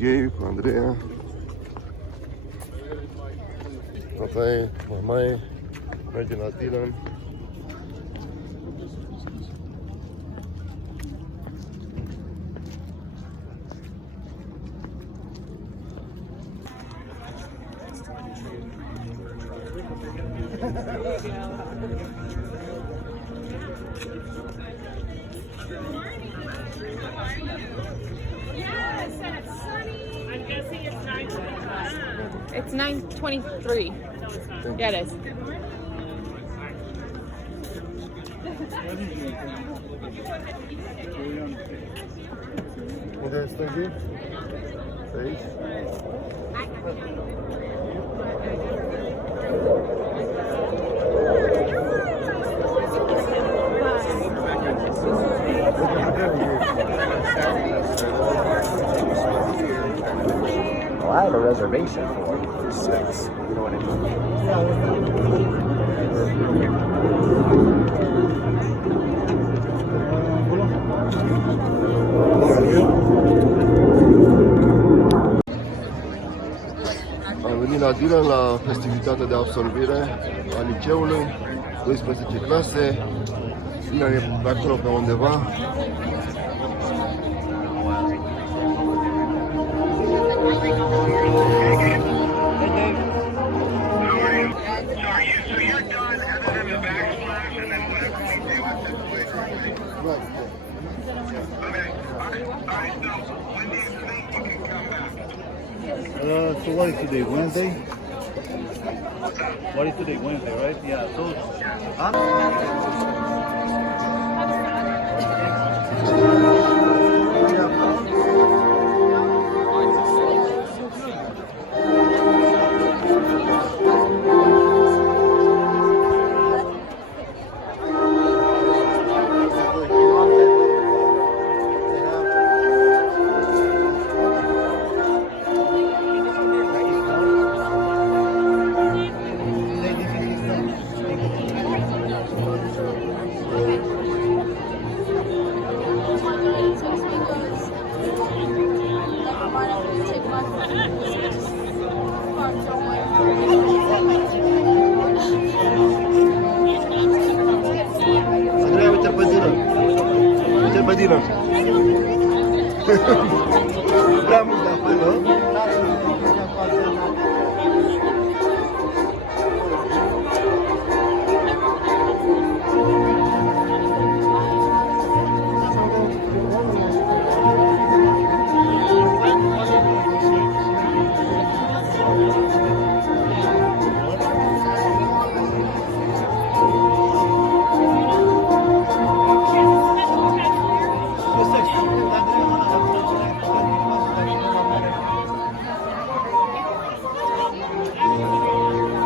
Serghei, cu Andreea, Rafael, mamaie, mergem la Dylan. Yes, and it's sunny. I'm guessing it's 9:25. It's 9:23. No, it's not. Yeah, it is. Unde este Serghei? Pe aici? Well, I have a reservation for 6. You know what I mean? Am venit la Dylan la festivitatea de absolvire a liceului, 12 clase. Dylan e pe acolo pe undeva. So what is today? Wednesday? What is today? Wednesday, right? Yeah. So. Andreea, uite pe Dylan. Uite pe Dylan. Prea mult de acolo.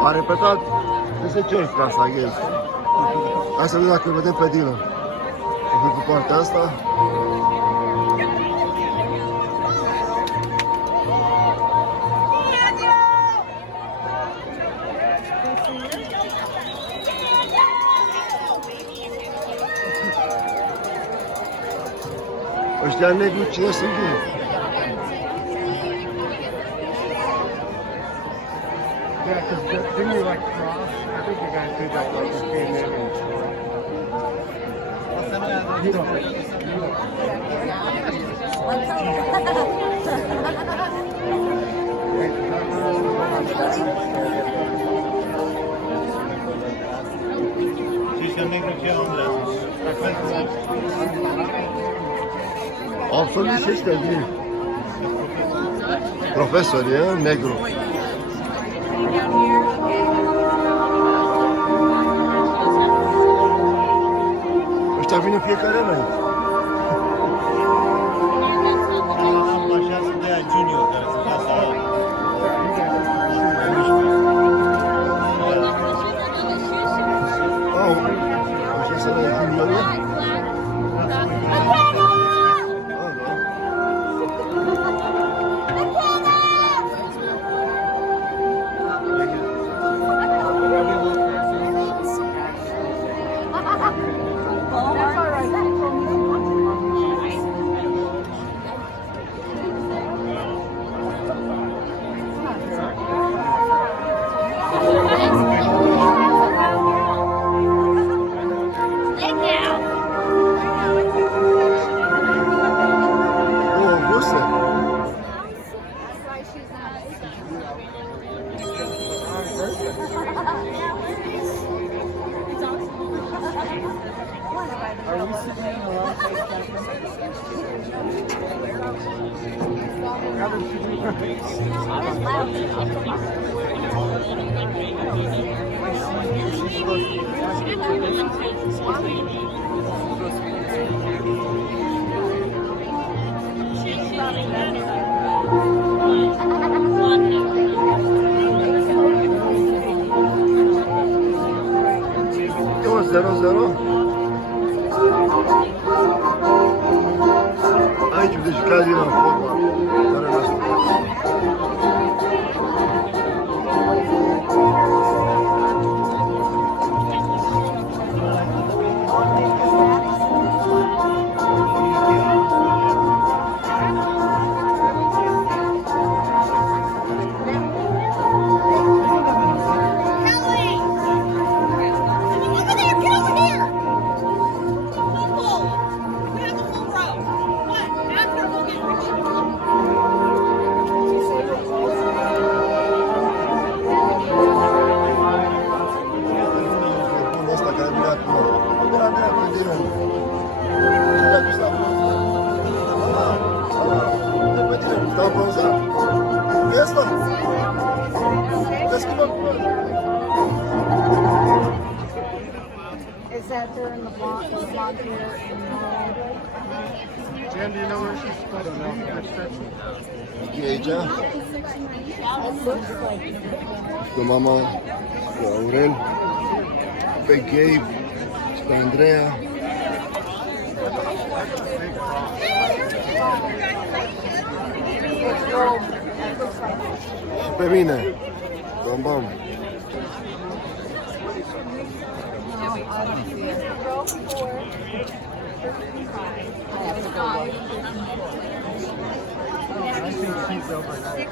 A repetat de 10 ori clasa el. Hai să vedem dacă îl vedem pe Dylan. O fi pe partea asta. Ăștia negru cine sunt ei? Yeah, because didn't you like cross? I think you guys did that like you came in and you Absolut ăștia vin. Profesori, e? Negru. Ăștia vin în fiecare an aici. Așa sunt de aia junior care sunt asta. Au, așa să le juniorii? That's all right. Are you sitting alone face E un 0-0. Aici de jucat din nou fotbal. Care lasă. Ăsta care mi-a acum. Era mea pe din nou. Ce dacă stau pauzat? De pe tine, stau pauzat. E asta? Te schimbă cu ăla. Is that there in the blonde here in Jen, do you know where she's supposed to be? Which section? E aici? Pe mama, pe Aurel, pe Gabe și pe Andreea. Și pe mine. Bam, bam. I think she's over there.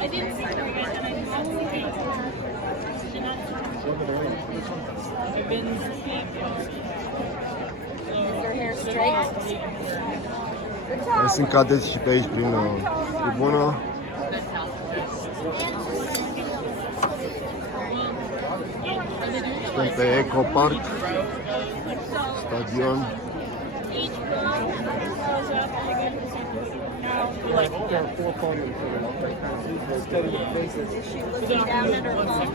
I didn't see her yet, and I didn't see her. Their hair straight. Mai sunt cadeți și pe aici prin tribună. Suntem pe Eco Park, stadion. Like, there are 4 podiums for them. Study the faces. Is she looking down at her phone?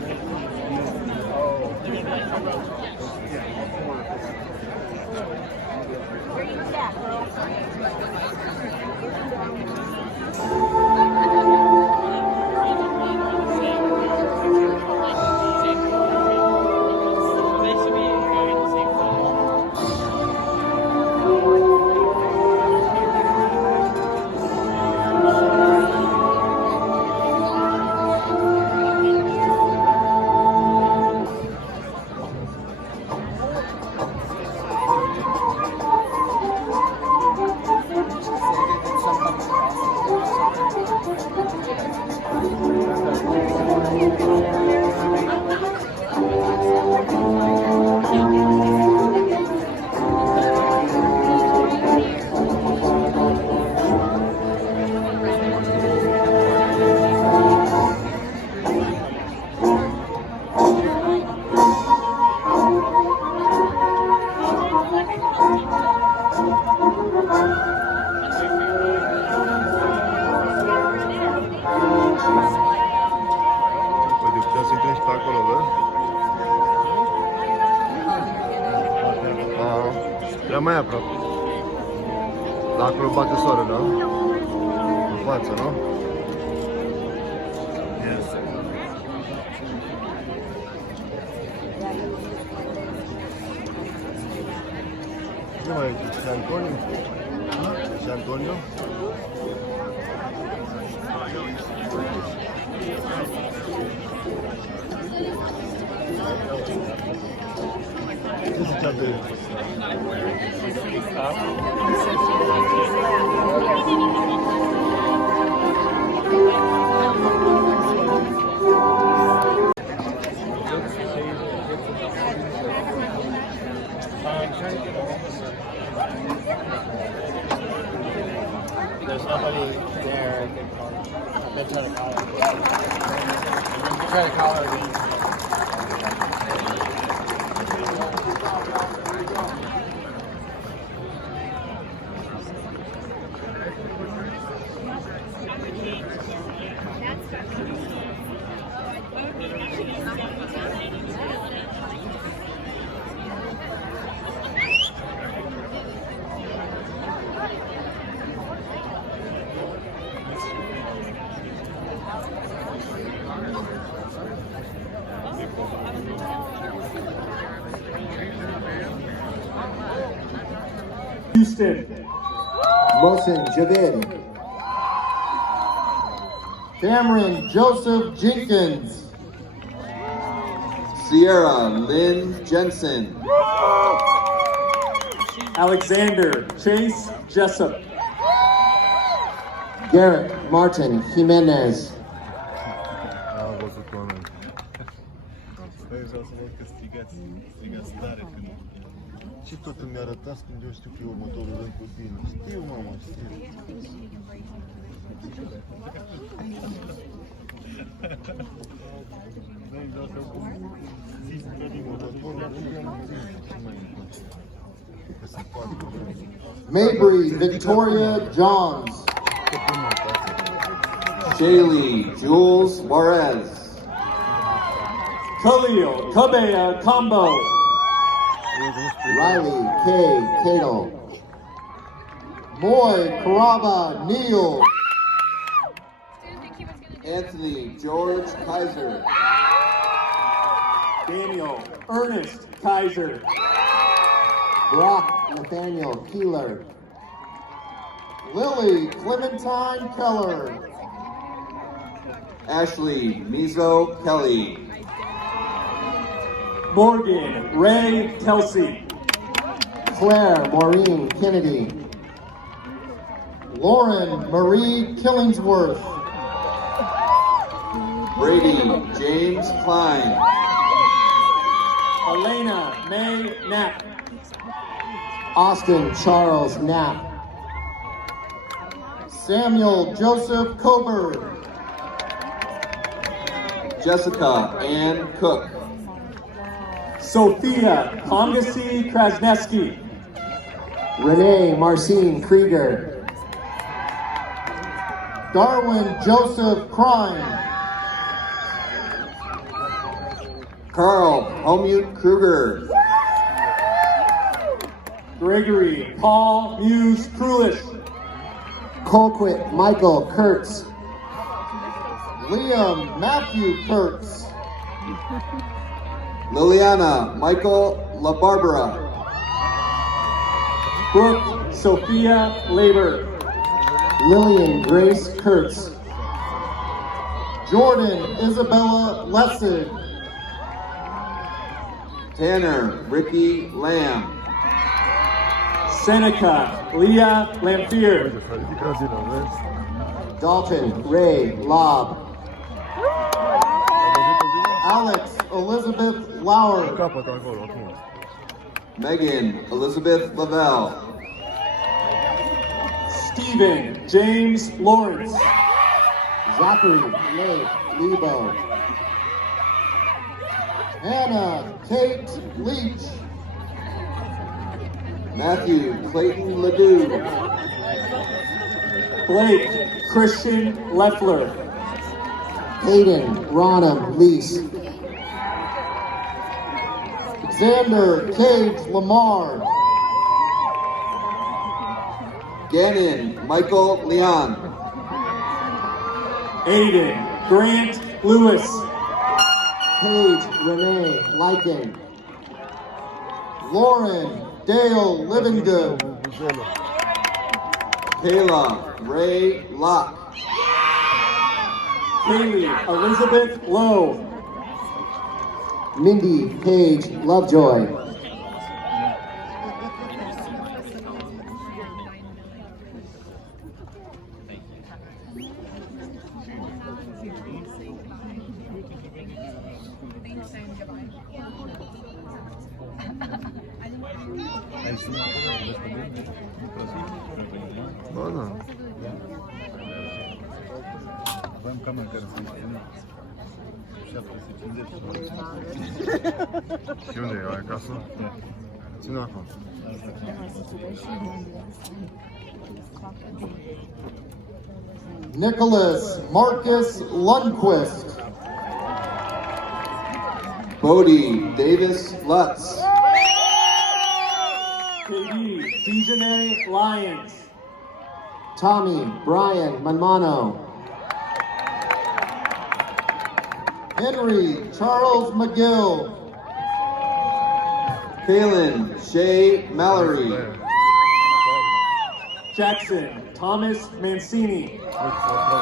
Where you at, girl? Păi putea să intrăm și pe acolo, vă? Era mai aproape. La acolo bate soare, da? În față, nu? Nu mai e și Antonio? Și Antonio? Ce zicea de el? I'm trying to get a hold of her. somebody there. They try to call her. Try to call her. Houston. Mohsen Javed. Cameron Joseph Jenkins. Sierra Lynn Jensen. Alexander Chase Jessup. Garrett Martin Jimenez. Și tot îmi arătați când eu știu că e următorul rând cu tine. Știu, mama, știu. Mabry Victoria Johns. Shaylee Jules Juarez. Khalil Kabea Combo. Riley K. Cato. Moy Karaba Neal. Didn't think he was gonna do Anthony George Kaiser. Daniel Ernest Kaiser. Brock Nathaniel Keeler. Lily Clementine Keller. Ashley Mizo Kelly. Morgan Ray Kelsey. Claire Maureen Kennedy. Lauren Marie Killingsworth. Brady James Klein. Elena May Knapp. Austin Charles Knapp. Samuel Joseph Coburn. Jessica Ann Cook. Sophia Kongasi Krasneski. Renee Marcine Krieger. Darwin Joseph Crime. Carl Helmut Kruger. Gregory Paul Muse Krulish. Colquitt Michael Kurtz. Liam Matthew Kurtz. Liliana Michael LaBarbera. Brooke Sophia Labor. Lillian Grace Kurtz. Jordan Isabella Lessig. Tanner Ricky Lamb. Seneca Leah Lamphere. Dalton Ray Lobb. Alex Elizabeth Lauer. Megan Elizabeth Lavelle. Stephen James Lawrence. Zachary Nate Lebo. Hannah Kate Leach. Matthew Clayton Ledoux. Blake Christian Leffler. Hayden Ronham Lease. Xander Cage Lamar. Gannon Michael Leon. Aiden Grant Lewis. Paige Renee Lycan. Lauren Dale Livingood. Kayla Ray Locke. Kaylee Elizabeth Lowe. Mindy Page Lovejoy. Ладно. Вам камера кажется, сейчас Şimdi arkası. Şimdi bakın. Nicholas Marcus Lundquist. Bodie Davis Lutz. KD Dejanay Lyons. Tommy Brian Manmano. Henry Charles McGill. Kaylin Shea Mallory. Jackson Thomas Mancini.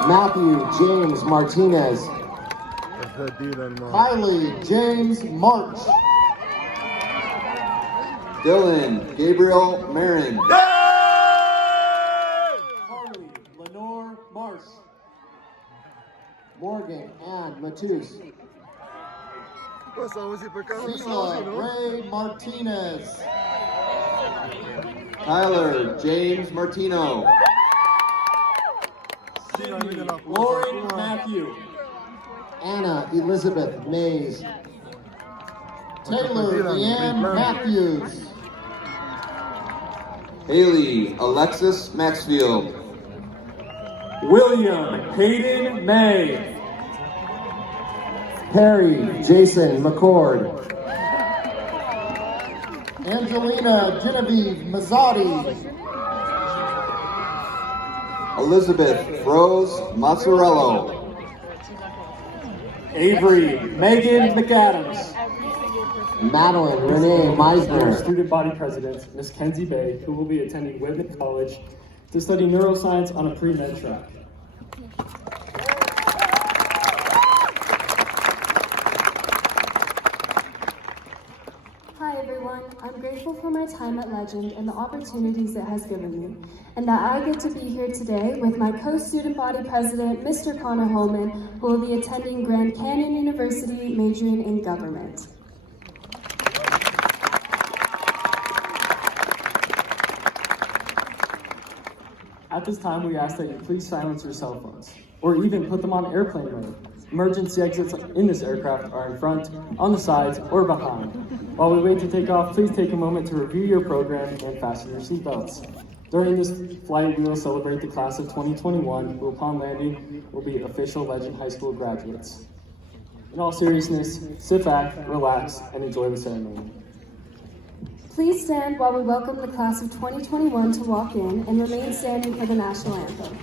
Matthew James Martinez. Kylie James March. Dylan Gabriel Marin. Harley Lenore Marsh. Morgan Ann Matus. Posso auzir pe care nu s-a Sheila auzit, nu? Ray Martinez. Tyler James Martino. Sydney Lauren Matthew. Anna Elizabeth Mays. Taylor Leanne Matthews. Haley Alexis Maxfield. William Hayden May. Harry Jason McCord. Angelina Genevieve Mazzotti. Elizabeth Rose Mazzarello. Avery Megan McAdams. Madeline Renee Meisner. Student body president, Ms. Kenzie Bay, who will be attending Whitman College to study neuroscience on a pre-med track. Hi everyone, I'm grateful for my time at Legend and the opportunities it has given me, and that I get to be here today with my co-student body president, Mr. Connor Holman, who will be attending Grand Canyon University majoring in government. At this time, we ask that you please silence your cell phones, or even put them on airplane mode. Emergency exits in this aircraft are in front, on the sides, or behind. While we wait to take off, please take a moment to review your program and fasten your seatbelts. During this flight, we will celebrate the class of 2021, who upon landing will be official Legend High School graduates. In all seriousness, sit back, relax, and enjoy the ceremony. Please stand while we welcome the class of 2021 to walk in and remain standing for the national anthem.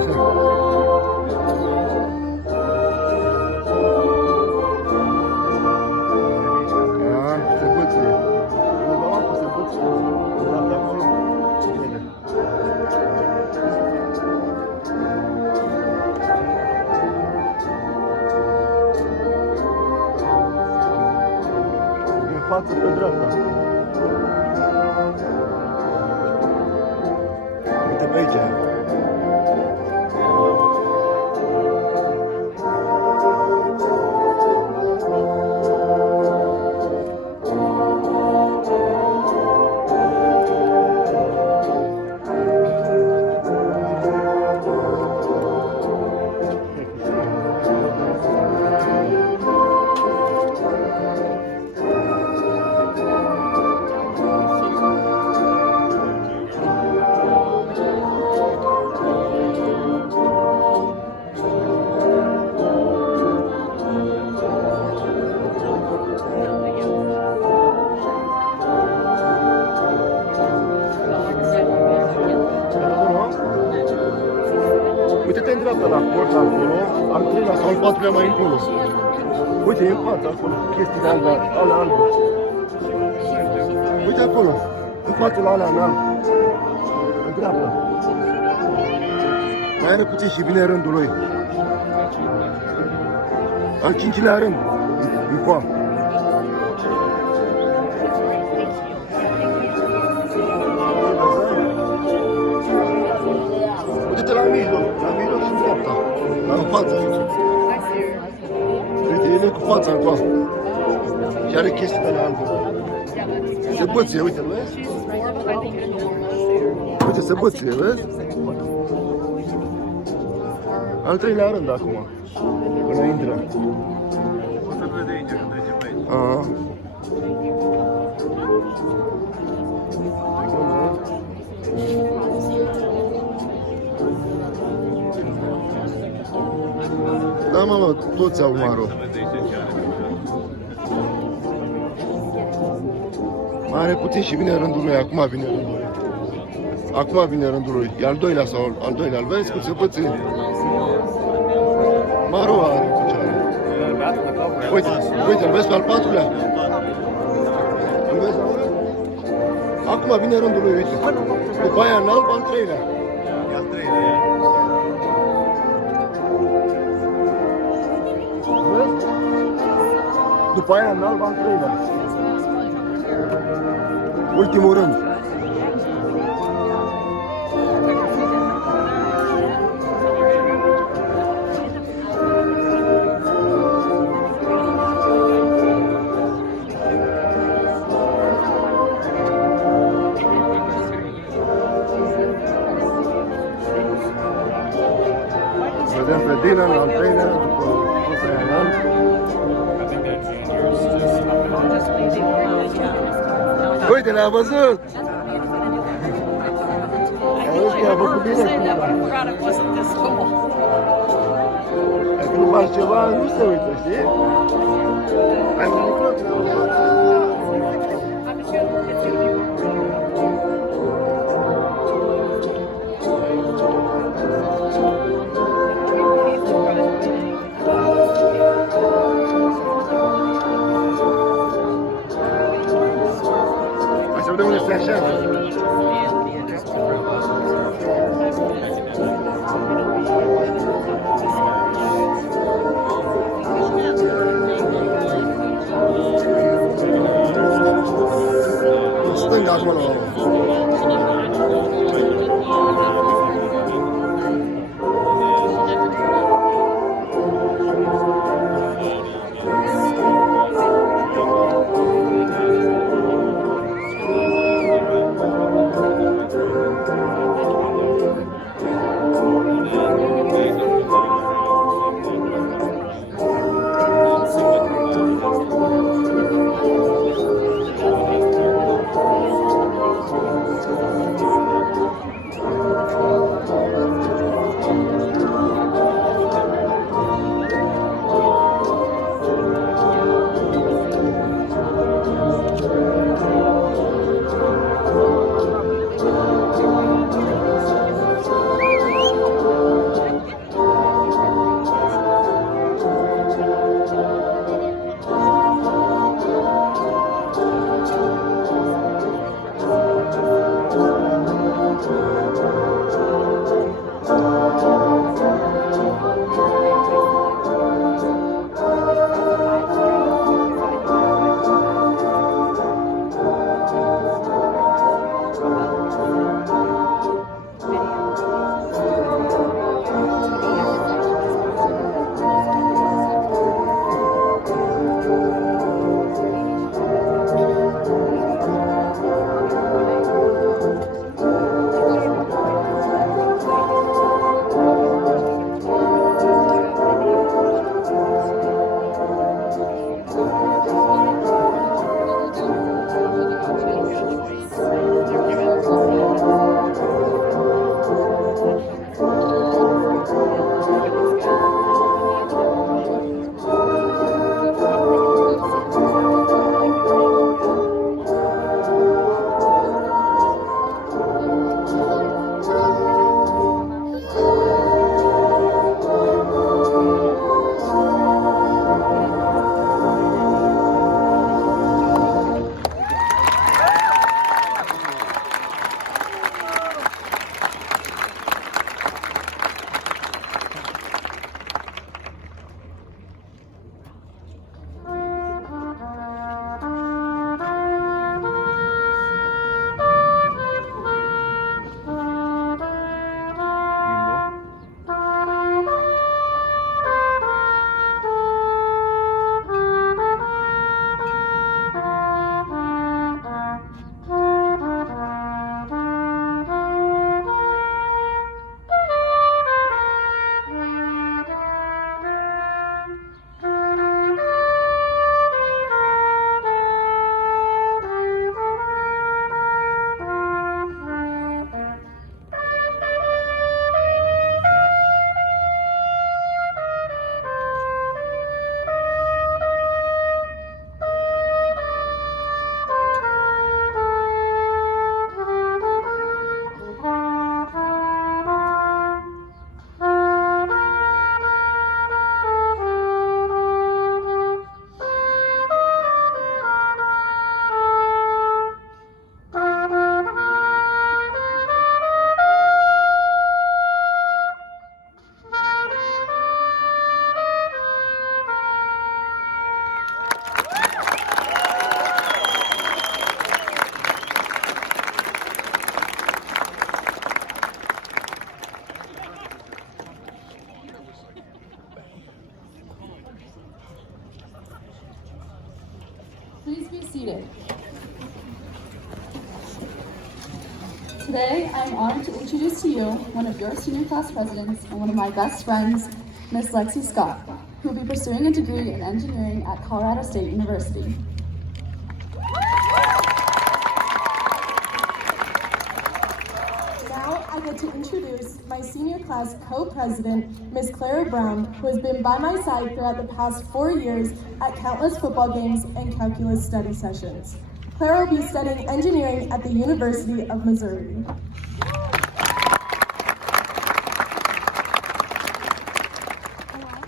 așa. Se băție. Nu dau apă, se băție. La pe acolo. Bine. Din față pe dreapta. Uite pe aici. Uite-te în dreapta la porta acolo, al treilea sau al patrulea mai încolo. Uite, e în fața acolo, chestiile albe, alea albe. Uite acolo, în fața la alea în alb. În dreapta. Mai are puțin și vine rândul lui. Al cincilea rând, în coa. Uite-te la mijloc și în dreapta, la în față. Uite, el e cu fața în coa. Și are chestii de la albă. Se băție, uite, vezi? Uite, se băție, vezi? Al treilea rând acum, până intră. O să vede aici când trece pe aici. Aha. Da, mă, toți au maro. Mai are puțin și vine rândul lui, acum vine rândul lui. Acum vine rândul lui. E al doilea sau al doilea, îl vezi cum se băție? Maro are picioare. Uite, uite, îl vezi pe al patrulea? Îl vezi acolo? Acum vine rândul lui, uite. După aia în alb, al treilea. E al treilea, Vezi? După aia în alb, al treilea. Ultimul rând. Vedem pe Dylan, al treilea, după tot aia în alb. Uite, le-a văzut! Ai văzut că i-a făcut bine cu dacă nu faci ceva, nu se uită, știi? Ai făcut? Hai să vedem unde se așează. În stânga acolo. Please be seated. Today, I am honored to introduce to you one of your senior class presidents and one of my best friends, Miss Lexi Scott, who will be pursuing a degree in engineering at Colorado State University. Now I get to introduce my senior class co-president, Miss Clara Brown, who has been by my side throughout the past 4 years at countless football games and calculus study sessions. Clara will be studying engineering at the University of Missouri.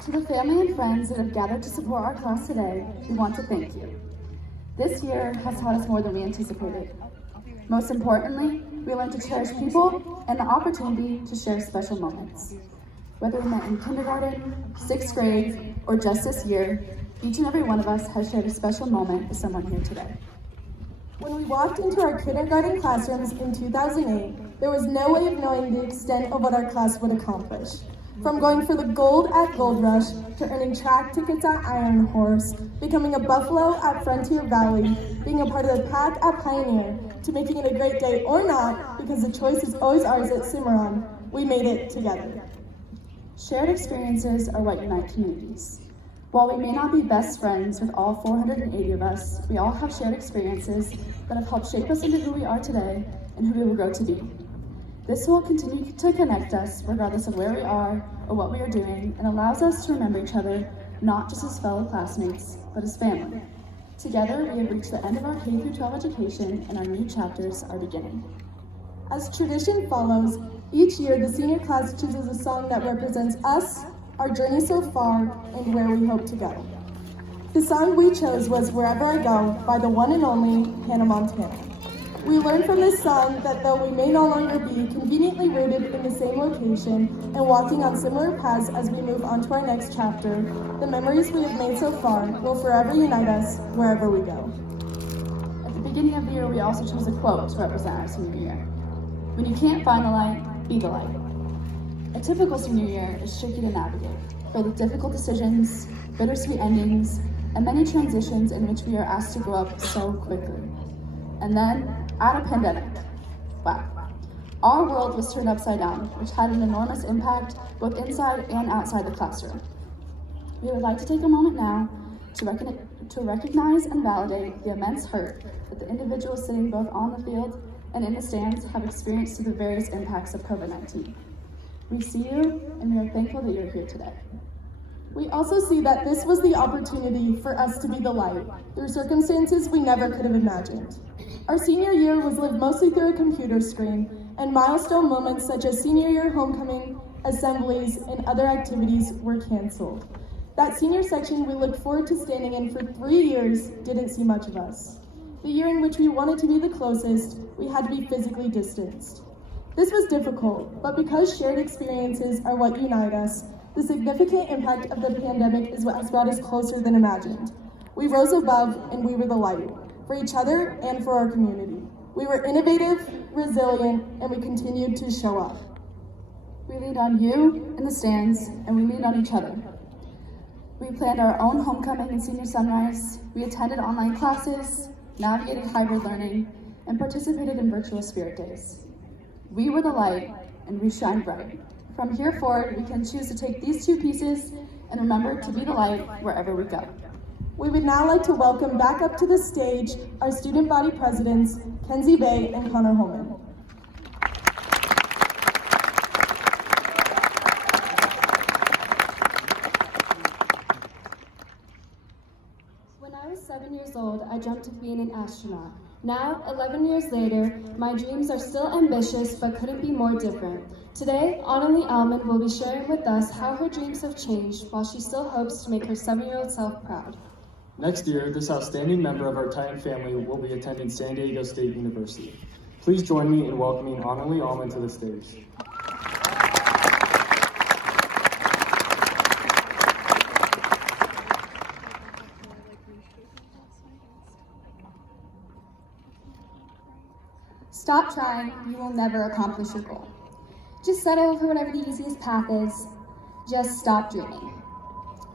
To the family and friends that have gathered to support our class today, we want to thank you. This year has taught us more than we anticipated. Most importantly, we learned to cherish people and the opportunity to share special moments. Whether we met in kindergarten, 6th grade, or just this year, each and every one of us has shared a special moment with someone here today. When we walked into our kindergarten classrooms in 2008, there was no way of knowing the extent of what our class would accomplish. From going for the gold at Gold Rush, to earning track tickets at Iron Horse, becoming a Buffalo at Frontier Valley, being a part of the pack at Pioneer, to making it a great day or not, because the choice is always ours at Cimarron, we made it together. Shared experiences are what unite communities. While we may not be best friends with all 480 of us, we all have shared experiences that have helped shape us into who we are today and who we will grow to be. This will continue to connect us regardless of where we are or what we are doing, and allows us to remember each other not just as fellow classmates, but as family. Together, we have reached the end of our K-12 education, and our new chapters are beginning. As tradition follows, each year the senior class chooses a song that represents us, our journey so far, and where we hope to go. The song we chose was Wherever I Go by the one and only Hannah Montana. We learned from this song that though we may no longer be conveniently rooted in the same location and walking on similar paths as we move on to our next chapter, the memories we have made so far will forever unite us wherever we go. At the beginning of the year, we also chose a quote to represent our senior year. When you can't find the light, be the light. A typical senior year is tricky to navigate, filled with difficult decisions, bittersweet endings, and many transitions in which we are asked to grow up so quickly. And then, add a pandemic. Wow. Our world was turned upside down, which had an enormous impact both inside and outside the classroom. We would like to take a moment now to recognize and validate the immense hurt that the individuals sitting both on the field and in the stands have experienced through the various impacts of COVID-19. We see you, and we are thankful that you're here today. We also see that this was the opportunity for us to be the light through circumstances we never could have imagined. Our senior year was lived mostly through a computer screen, and milestone moments such as senior year homecoming, assemblies, and other activities were canceled. That senior section we looked forward to standing in for 3 years didn't see much of us. The year in which we wanted to be the closest, we had to be physically distanced. This was difficult, but because shared experiences are what unite us, the significant impact of the pandemic is what has brought us closer than imagined. We rose above, and we were the light, for each other and for our community. We were innovative, resilient, and we continued to show up. We leaned on you in the stands, and we leaned on each other. We planned our own homecoming and senior sunrise. We attended online classes, navigated hybrid learning, and participated in virtual spirit days. We were the light, and we shined bright. From here forward, we can choose to take these two pieces and remember to be the light wherever we go. We would now like to welcome back up to the stage our student body presidents, Kenzie Bay and Connor Holman. When I was 7 years old, I dreamt of being an astronaut. Now, 11 years later, my dreams are still ambitious but couldn't be more different. Today, Annalie Alman will be sharing with us how her dreams have changed while she still hopes to make her 7-year-old self proud. Next year, this outstanding member of our Titan family will be attending San Diego State University. Please join me in welcoming Annalie Alman to the stage. Stop trying, you will never accomplish your goal. Just settle for whatever the easiest path is. Just stop dreaming.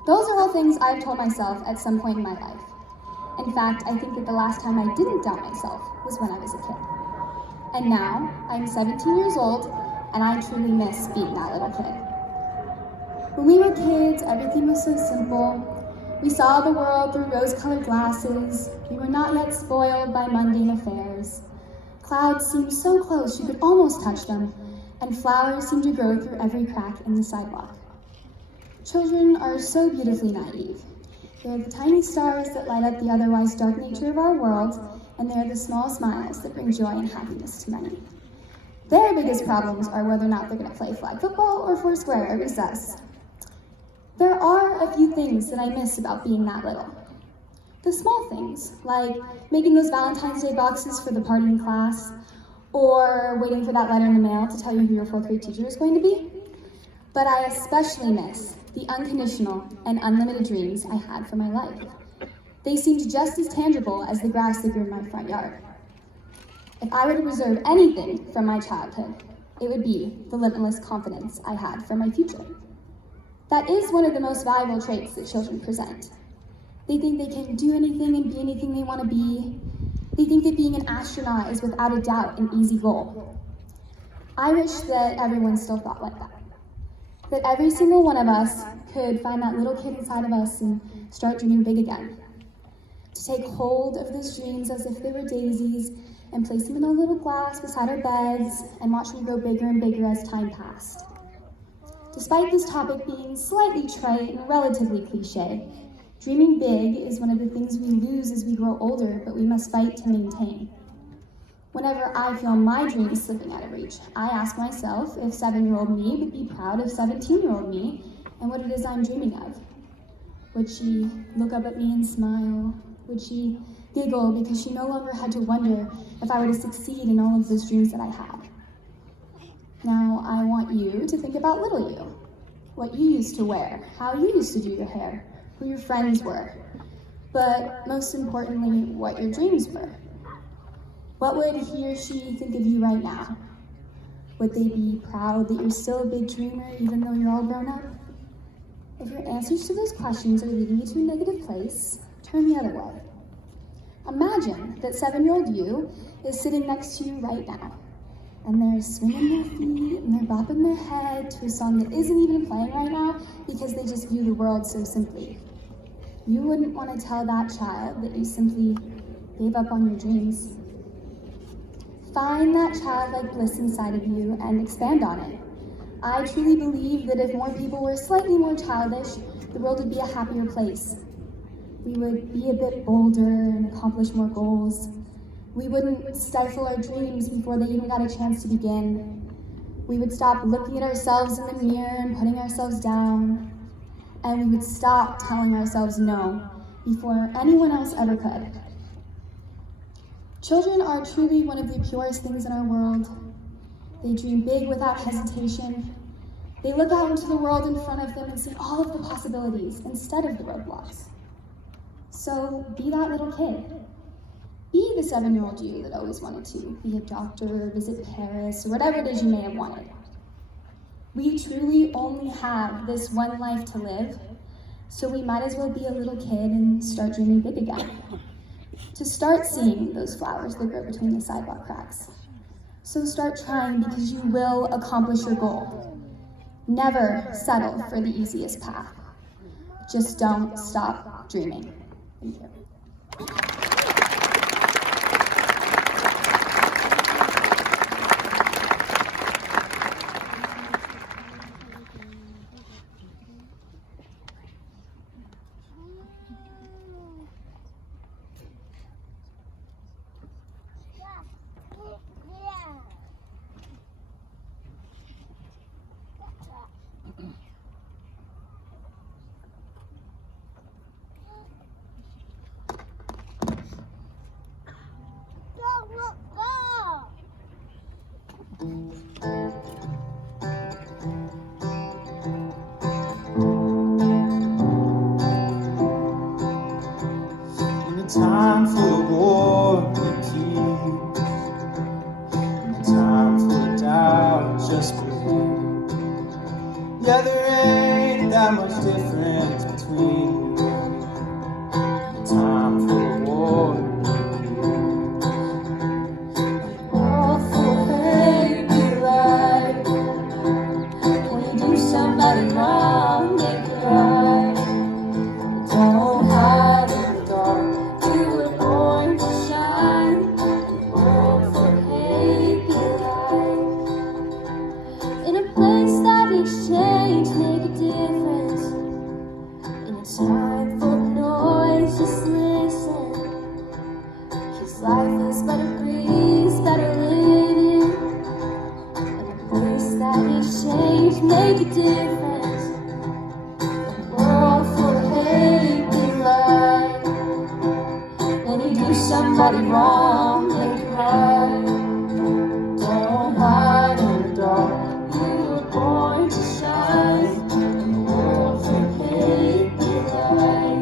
Those are all things I've told myself at some point in my life. In fact, I think that the last time I didn't doubt myself was when I was a kid. And now, I'm 17 years old, and I truly miss being that little kid. When we were kids, everything was so simple. We saw the world through rose-colored glasses. We were not yet spoiled by mundane affairs. Clouds seemed so close you could almost touch them, and flowers seemed to grow through every crack in the sidewalk. Children are so beautifully naive. They're the tiny stars that light up the otherwise dark nature of our world, and they're the small smiles that bring joy and happiness to many. Their biggest problems are whether or not they're going to play flag football or foursquare at recess. There are a few things that I miss about being that little. The small things, like making those Valentine's Day boxes for the party in class, or waiting for that letter in the mail to tell you who your fourth grade teacher is going to be. But I especially miss the unconditional and unlimited dreams I had for my life. They seemed just as tangible as the grass that grew in my front yard. If I were to preserve anything from my childhood, it would be the limitless confidence I had for my future. That is one of the most valuable traits that children present. They think they can do anything and be anything they want to be. They think that being an astronaut is without a doubt an easy goal. I wish that everyone still thought like that. That every single one of us could find that little kid inside of us and start dreaming big again. To take hold of those dreams as if they were daisies and place them in a little glass beside our beds and watch them grow bigger and bigger as time passed. Despite this topic being slightly trite and relatively cliche, dreaming big is one of the things we lose as we grow older, but we must fight to maintain. Whenever I feel my dreams slipping out of reach, I ask myself if 7-year-old me would be proud of 17-year-old me and what it is I'm dreaming of. Would she look up at me and smile? Would she giggle because she no longer had to wonder if I were to succeed in all of those dreams that I had? Now, I want you to think about little you. What you used to wear, how you used to do your hair, who your friends were, but most importantly, what your dreams were. What would he or she think of you right now? Would they be proud that you're still a big dreamer even though you're all grown up? If your answers to those questions are leading you to a negative place, turn the other way. Imagine that 7-year-old you is sitting next to you right now, and they're swinging their feet and they're bopping their head to a song that isn't even playing right now because they just view the world so simply. You wouldn't want to tell that child that you simply gave up on your dreams. Find that childlike bliss inside of you and expand on it. I truly believe that if more people were slightly more childish, the world would be a happier place. We would be a bit bolder and accomplish more goals. We wouldn't stifle our dreams before they even got a chance to begin. We would stop looking at ourselves in the mirror and putting ourselves down. And we would stop telling ourselves no before anyone else ever could. Children are truly one of the purest things in our world. They dream big without hesitation. They look out into the world in front of them and see all of the possibilities instead of the roadblocks. So be that little kid. Be the 7-year-old you that always wanted to be a doctor, visit Paris, or whatever it is you may have wanted. We truly only have this one life to live, so we might as well be a little kid and start dreaming big again. To start seeing those flowers that grow between the sidewalk cracks. So start trying because you will accomplish your goal. Never settle for the easiest path. Just don't stop dreaming. Thank you. Time for the war and peace, and the time for the doubt, just believe. Yeah, there ain't that much difference between you and me. The time for the war. make a difference. A world full of hate, be right. When you do somebody wrong, make it right. Don't hide in the dark. You were born to shine. In a world full of hate, be right.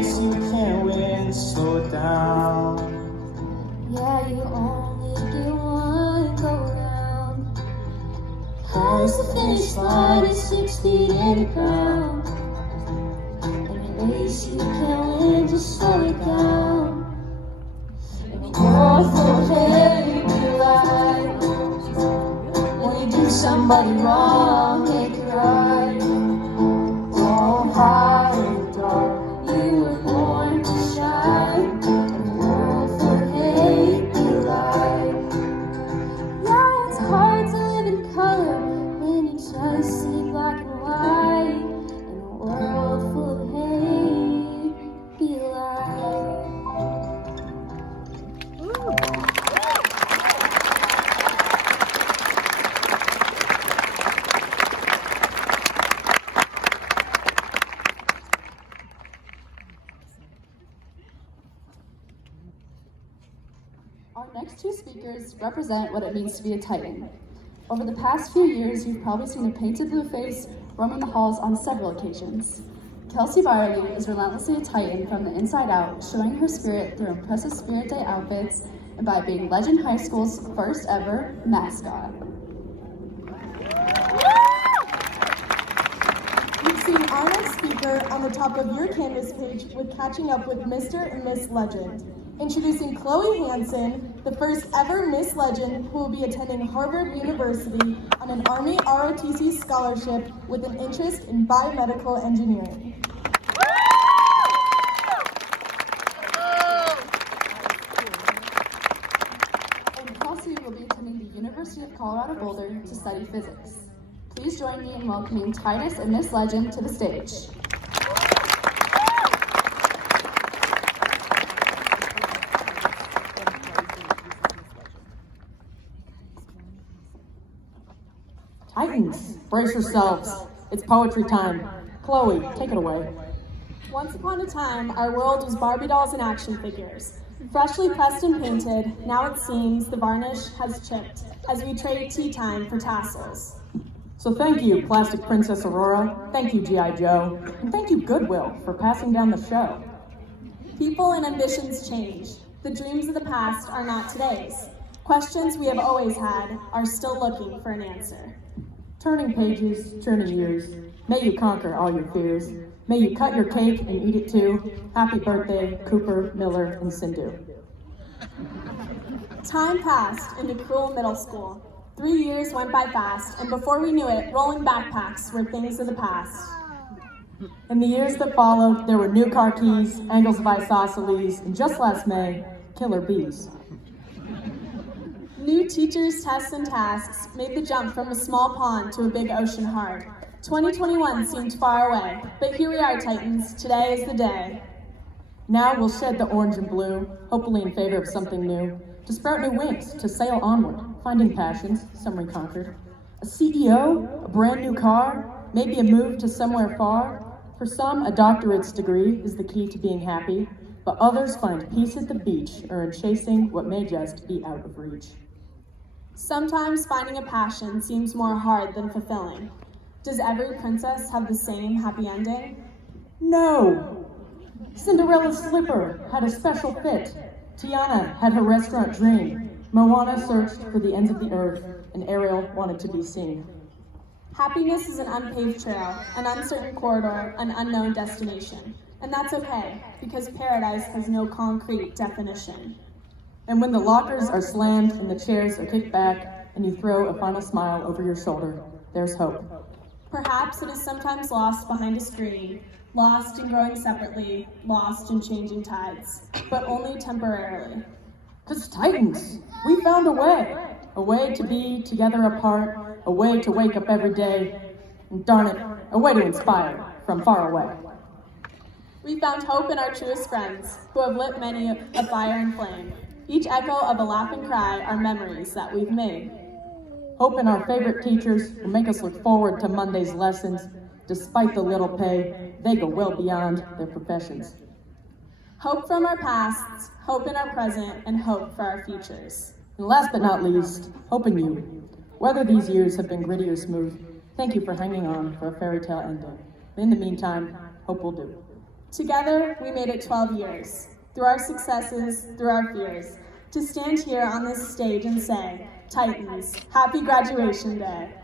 You can't win, slow it down. Yeah, you only get one go round. How's the finish line at 6 feet in the ground? In a race you can't win, just slow it down. In a world full of hate, be right. When you do somebody wrong, make it right. Don't hide in the dark. You were born to shine. In a world full of hate, be right. Yeah, it's hard to live in color when you just see black and white. In a world full of hate, be right. Our next two speakers represent what it means to be a Titan. Over the past few years, you've probably seen a painted blue face roaming the halls on several occasions. Kelsey Byerly is relentlessly a Titan from the inside out, showing her spirit through impressive Spirit Day outfits and by being Legend High School's first ever mascot. You've seen our next speaker on the top of your Canvas page with Catching Up with Mr. and Miss Legend. Introducing Chloe Hansen, the first ever Miss Legend who will be attending Harvard University on an Army ROTC scholarship with an interest in biomedical engineering. And Kelsey will be attending the University of Colorado Boulder to study physics. Please join me in welcoming Titus and Miss Legend to the stage. Titans, brace yourselves. It's poetry time. Chloe, take it away. Once upon a time, our world was Barbie dolls and action figures. Freshly pressed and painted, now it seems the varnish has chipped as we trade tea time for tassels. So thank you, Plastic Princess Aurora. Thank you, G.I. Joe. And thank you, Goodwill, for passing down the show. People and ambitions change. The dreams of the past are not today's. Questions we have always had are still looking for an answer. Turning pages, turning years. May you conquer all your fears. May you cut your cake and eat it too. Happy birthday, Cooper, Miller, and Sindhu. Time passed into cruel middle school. 3 years went by fast, and before we knew it, rolling backpacks were things of the past. In the years that followed, there were new car keys, angles of isosceles, and just last May, killer bees. New teachers, tests, and tasks made the jump from a small pond to a big ocean hard. 2021 seemed far away, but here we are, Titans. Today is the day. Now we'll shed the orange and blue, hopefully in favor of something new, to sprout new wings, to sail onward, finding passions, some reconquered. A CEO, a brand new car, maybe a move to somewhere far. For some, a doctorate's degree is the key to being happy, but others find peace at the beach or in chasing what may just be out of reach. Sometimes finding a passion seems more hard than fulfilling. Does every princess have the same happy ending? No! Cinderella's slipper had a special fit. Tiana had her restaurant dream. Moana searched for the ends of the earth, and Ariel wanted to be seen. Happiness is an unpaved trail, an uncertain corridor, an unknown destination. And that's okay, because paradise has no concrete definition. And when the lockers are slammed and the chairs are kicked back, and you throw a final smile over your shoulder, there's hope. Perhaps it is sometimes lost behind a screen, lost in growing separately, lost in changing tides, but only temporarily. 'Cause Titans, we found a way to be together apart, a way to wake up every day, and darn it, a way to inspire from far away. We found hope in our truest friends, who have lit many a fire and flame. Each echo of a laugh and cry are memories that we've made. Hope in our favorite teachers who make us look forward to Monday's lessons. Despite the little pay, they go well beyond their professions. Hope from our pasts, hope in our present, and hope for our futures. And last but not least, hope in you. Whether these years have been gritty or smooth, thank you for hanging on for a fairy tale ending. In the meantime, hope will do. Together, we made it 12 years. Through our successes, through our fears, to stand here on this stage and say, Titans, happy graduation day.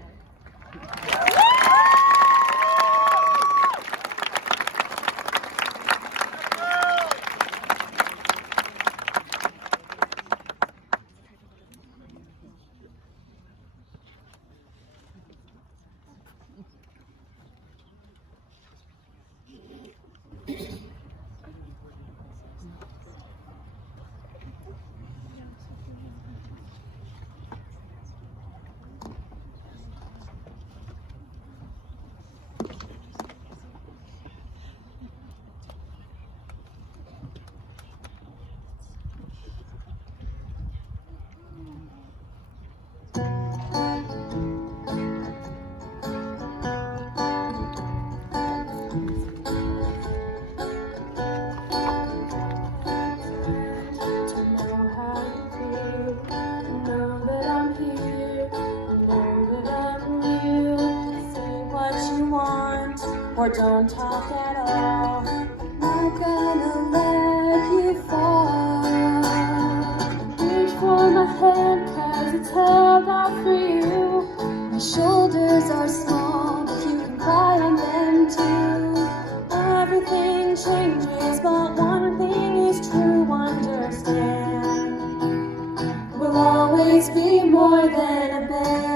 Or don't talk at all. I'm not gonna let you fall. Reach for my hand, cause it's held out for you. My shoulders are small, but you can cry on them too. Everything changes, but one thing is true, understand. We'll always be more than a band.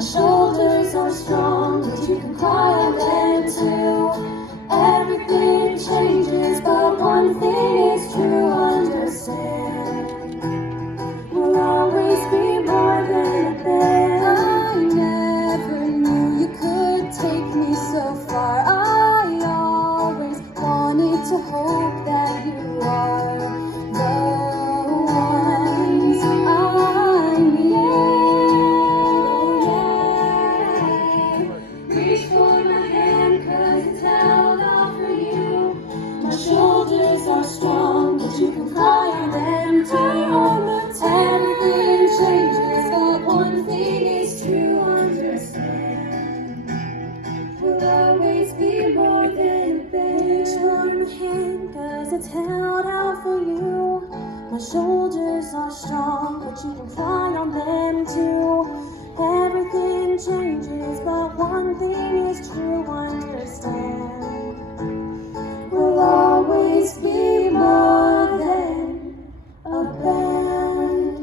Shoulders are strong, but you can cry on them too. Everything changes, but one thing is true, understand. We'll always be more than a band. I never knew you could take me so far. I always wanted to hope that you are the ones I need. Shoulders are strong, but you can cry on them too. Everything changes, but one thing is true, understand. We'll always be more than a band. Reach for my hand, cause it's held out for you. My shoulders are strong, but you can cry on them too. Everything changes, but one thing is true, understand. We'll always be more than a band.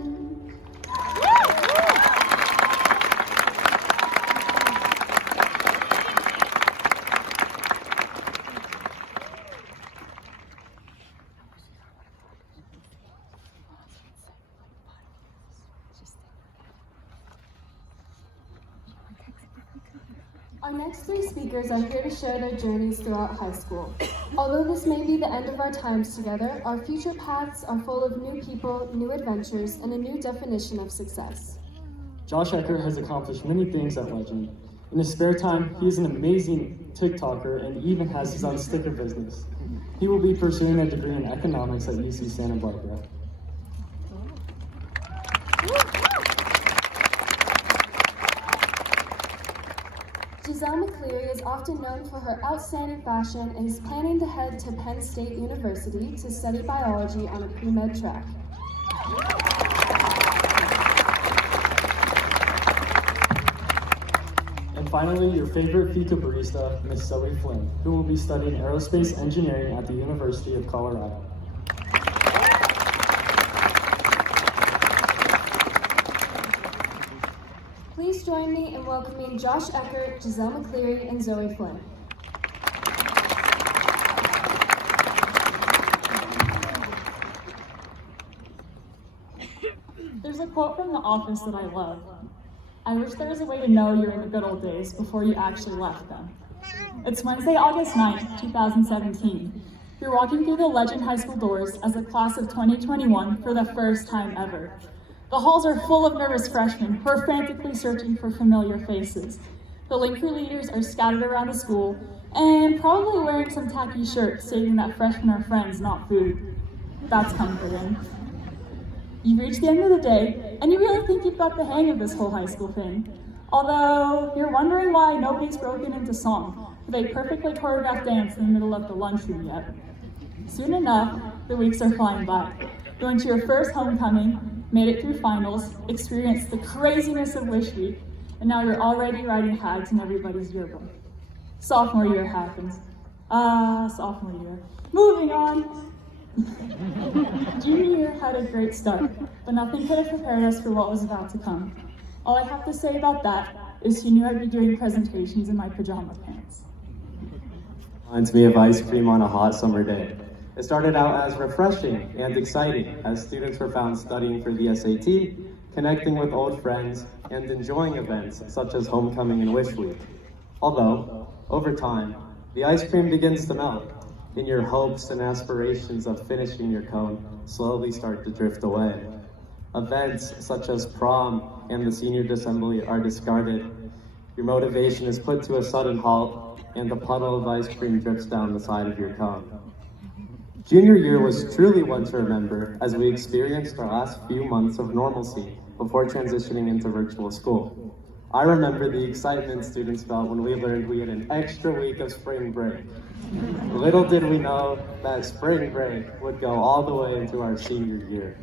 Our next three speakers are here to share their journeys throughout high school. Although this may be the end of our times together, our future paths are full of new people, new adventures, and a new definition of success. Josh Ecker has accomplished many things at Legend. In his spare time, he is an amazing TikToker and even has his own sticker business. He will be pursuing a degree in economics at UC Santa Barbara. Giselle McCleary is often known for her outstanding fashion and is planning to head to Penn State University to study biology on a pre-med track. And finally, your favorite Fika barista, Miss Zoe Flynn, who will be studying aerospace engineering at the University of Colorado. Please join me in welcoming Josh Eckert, Giselle McCleary, and Zoe Flynn. There's a quote from The Office that I love. I wish there was a way to know you're in the good old days before you actually left them. It's Wednesday, August 9th, 2017. You're walking through the Legend High School doors as a class of 2021 for the first time ever. The halls are full of nervous freshmen who are frantically searching for familiar faces. The Link Crew leaders are scattered around the school and probably wearing some tacky shirts stating that freshmen are friends, not food. That's comforting. You reach the end of the day, and you really think you've got the hang of this whole high school thing. Although, you're wondering why nobody's broken into song with a perfectly choreographed dance in the middle of the lunchroom yet. Soon enough, the weeks are flying by. You went to your first homecoming, made it through finals, experienced the craziness of Wish Week, and now you're already writing tags in everybody's yearbook. Sophomore year happens. Sophomore year. Moving on. Junior year had a great start, but nothing could have prepared us for what was about to come. All I have to say about that is you knew I'd be doing presentations in my pajama pants. Reminds me of ice cream on a hot summer day. It started out as refreshing and exciting as students were found studying for the SAT, connecting with old friends, and enjoying events such as homecoming and Wish Week. Although, over time, the ice cream begins to melt, and your hopes and aspirations of finishing your cone slowly start to drift away. Events such as prom and the senior assembly are discarded. Your motivation is put to a sudden halt, and a puddle of ice cream drips down the side of your cone. Junior year was truly one to remember as we experienced our last few months of normalcy before transitioning into virtual school. I remember the excitement students felt when we learned we had an extra week of spring break. Little did we know that spring break would go all the way into our senior year.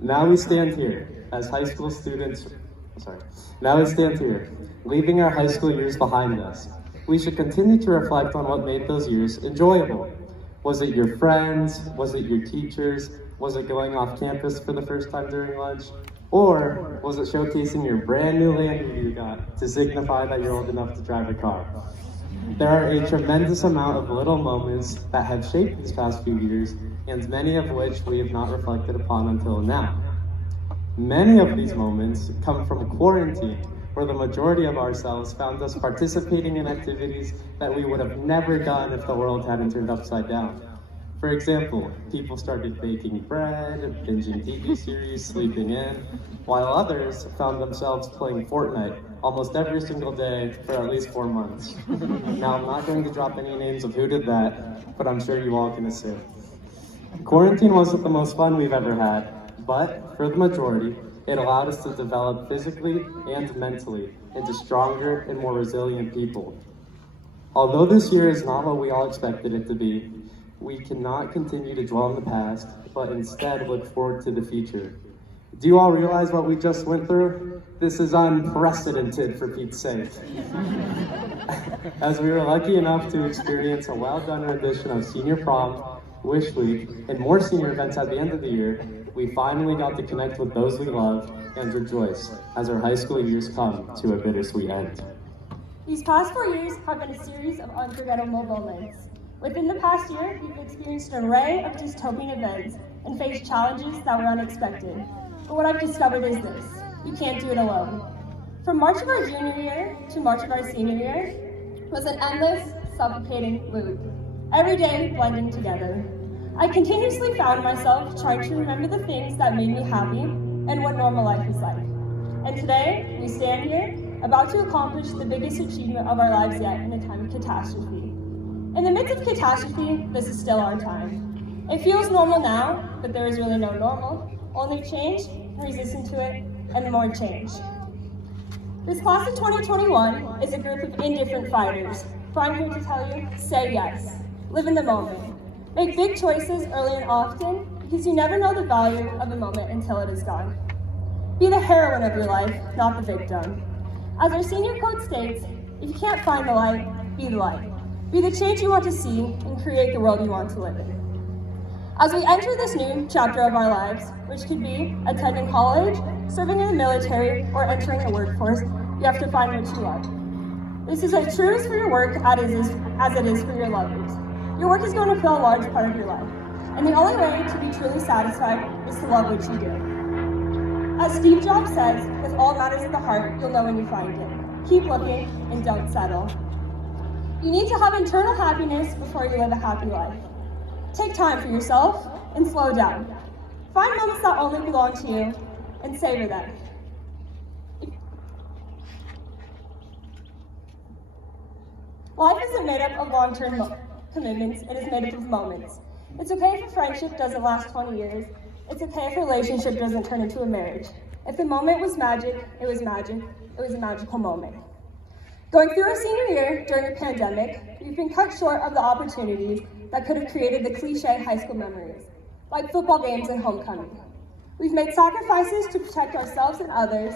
Now we stand here, leaving our high school years behind us. We should continue to reflect on what made those years enjoyable. Was it your friends? Was it your teachers? Was it going off campus for the first time during lunch? Or was it showcasing your brand new Land Rover you got to signify that you're old enough to drive a car? There are a tremendous amount of little moments that have shaped these past few years, and many of which we have not reflected upon until now. Many of these moments come from quarantine, where the majority of ourselves found us participating in activities that we would have never done if the world hadn't turned upside down. For example, people started baking bread, binging TV series, sleeping in, while others found themselves playing Fortnite almost every single day for at least 4 months. Now, I'm not going to drop any names of who did that, but I'm sure you all can assume. Quarantine wasn't the most fun we've ever had, but for the majority, it allowed us to develop physically and mentally into stronger and more resilient people. Although this year is not what we all expected it to be, we cannot continue to dwell on the past, but instead look forward to the future. Do you all realize what we just went through? This is unprecedented, for Pete's sake. As we were lucky enough to experience a well-done rendition of senior prom, Wish Week, and more senior events at the end of the year, we finally got to connect with those we love and rejoice as our high school years come to a bittersweet end. These past 4 years have been a series of unforgettable moments. Within the past year, we've experienced an array of dystopian events and faced challenges that were unexpected. But what I've discovered is this: you can't do it alone. From March of our junior year to March of our senior year was an endless, suffocating loop, every day blending together. I continuously found myself trying to remember the things that made me happy and what normal life is like. And today, we stand here, about to accomplish the biggest achievement of our lives yet in a time of catastrophe. In the midst of catastrophe, this is still our time. It feels normal now, but there is really no normal. Only change, resistance to it, and more change. This class of 2021 is a group of indifferent fighters, but I'm here to tell you, say yes. Live in the moment. Make big choices early and often, because you never know the value of a moment until it is gone. Be the heroine of your life, not the victim. As our senior quote states, if you can't find the light, be the light. Be the change you want to see and create the world you want to live in. As we enter this new chapter of our lives, which could be attending college, serving in the military, or entering the workforce, you have to find what you love. This is as true as for your work as it is for your lovers. Your work is going to fill a large part of your life, and the only way to be truly satisfied is to love what you do. As Steve Jobs says, with all matters at the heart, you'll know when you find it. Keep looking and don't settle. You need to have internal happiness before you live a happy life. Take time for yourself and slow down. Find moments that only belong to you and savor them. Life isn't made up of long-term commitments, it is made up of moments. It's okay if a friendship doesn't last 20 years. It's okay if a relationship doesn't turn into a marriage. If the moment was magic, it was magic. It was a magical moment. Going through our senior year during a pandemic, we've been cut short of the opportunities that could have created the cliche high school memories, like football games and homecoming. We've made sacrifices to protect ourselves and others,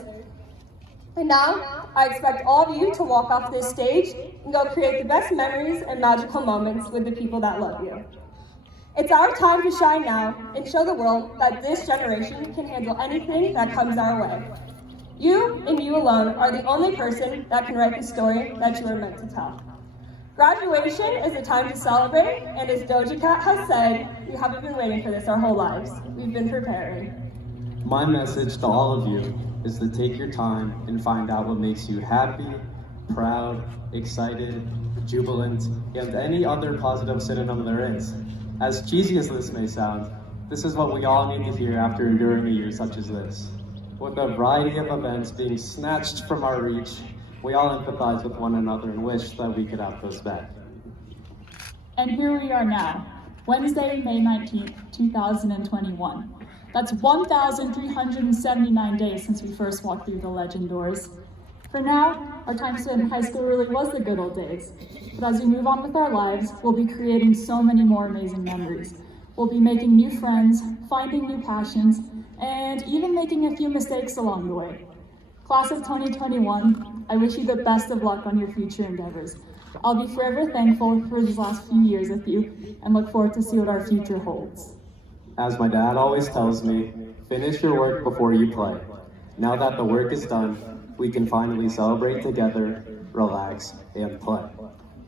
and now I expect all of you to walk off this stage and go create the best memories and magical moments with the people that love you. It's our time to shine now and show the world that this generation can handle anything that comes our way. You and you alone are the only person that can write the story that you are meant to tell. Graduation is a time to celebrate, and as Doja Cat has said, we haven't been waiting for this our whole lives. We've been preparing. My message to all of you is to take your time and find out what makes you happy, proud, excited, jubilant, and any other positive synonym there is. As cheesy as this may sound, this is what we all need to hear after enduring a year such as this. With a variety of events being snatched from our reach, we all empathize with one another and wish that we could have those back. And here we are now, Wednesday, May 19th, 2021. That's 1,379 days since we first walked through the legend doors. For now, our time spent in high school really was the good old days. But as we move on with our lives, we'll be creating so many more amazing memories. We'll be making new friends, finding new passions, and even making a few mistakes along the way. Class of 2021, I wish you the best of luck on your future endeavors. I'll be forever thankful for these last few years with you and look forward to see what our future holds. As my dad always tells me, finish your work before you play. Now that the work is done, we can finally celebrate together, relax, and play.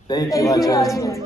Thank you, Legends.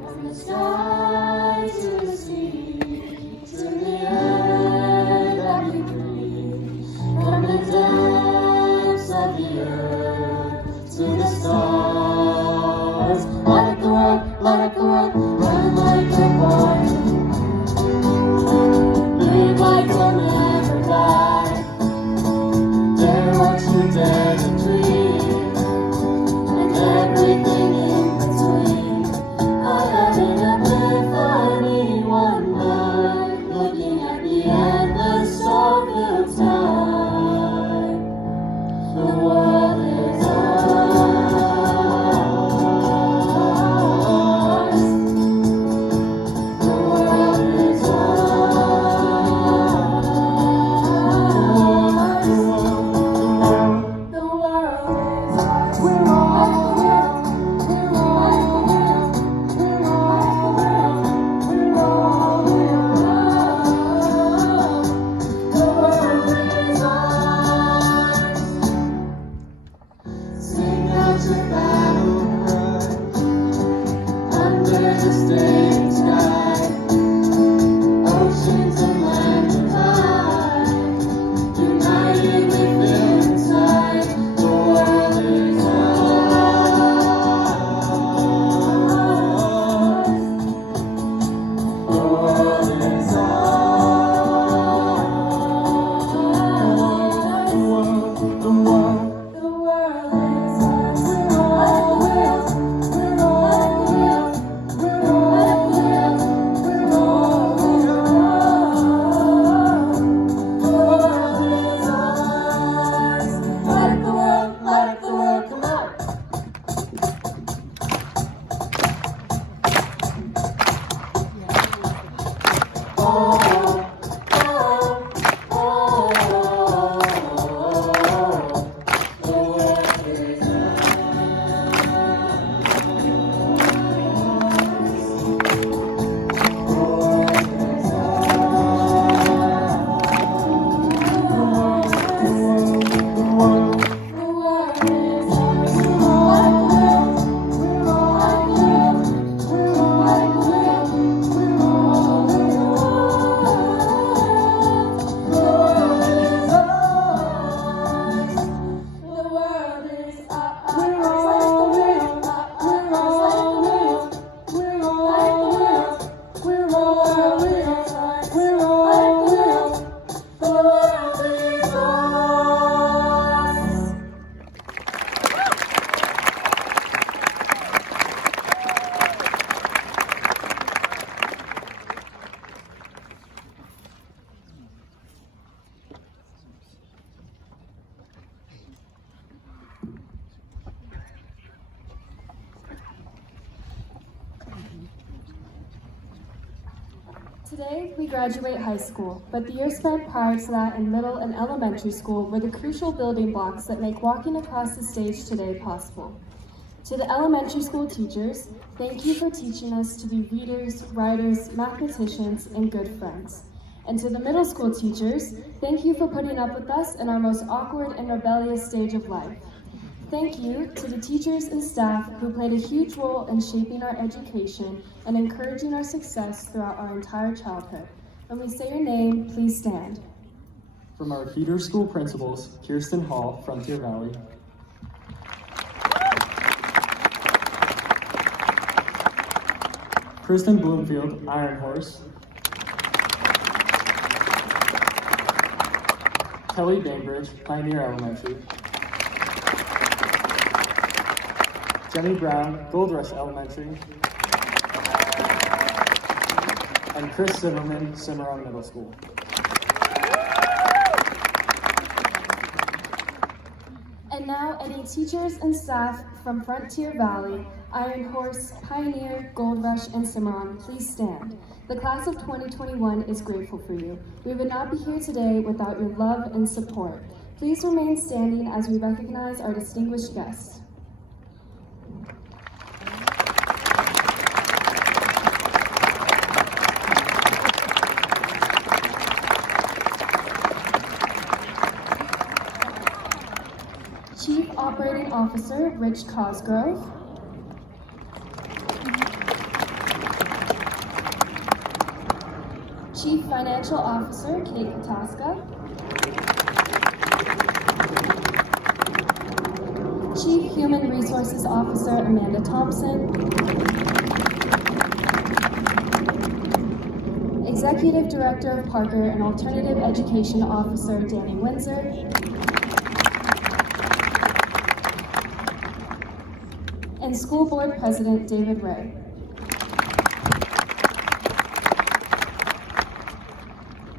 From the sky to the sea, to the air that we breathe, from the depths of the earth to the stars. Light up the world, light up the world, burn like a fire. Big lights will never die. Dare what you dare to dream, and everything in between. I have in a Today, we graduate high school, but the years spent prior to that in middle and elementary school were the crucial building blocks that make walking across the stage today possible. To the elementary school teachers, thank you for teaching us to be readers, writers, mathematicians, and good friends. And to the middle school teachers, thank you for putting up with us in our most awkward and rebellious stage of life. Thank you to the teachers and staff who played a huge role in shaping our education and encouraging our success throughout our entire childhood. When we say your name, please stand. From our feeder school principals, Kirsten Hall, Frontier Valley. Kristen Bloomfield, Iron Horse. Kelly Bainbridge, Pioneer Elementary. Jenny Brown, Gold Rush Elementary. And Chris Zimmerman, Cimarron Middle School. And now, any teachers and staff from Frontier Valley, Iron Horse, Pioneer, Gold Rush, and Cimarron, please stand. The class of 2021 is grateful for you. We would not be here today without your love and support. Please remain standing as we recognize our distinguished guests. Chief Operating Officer, Rich Cosgrove. Chief Financial Officer, Kate Kataska. Chief Human Resources Officer, Amanda Thompson. Executive Director of Parker and Alternative Education Officer, Danny Windsor. And School Board President, David Ray.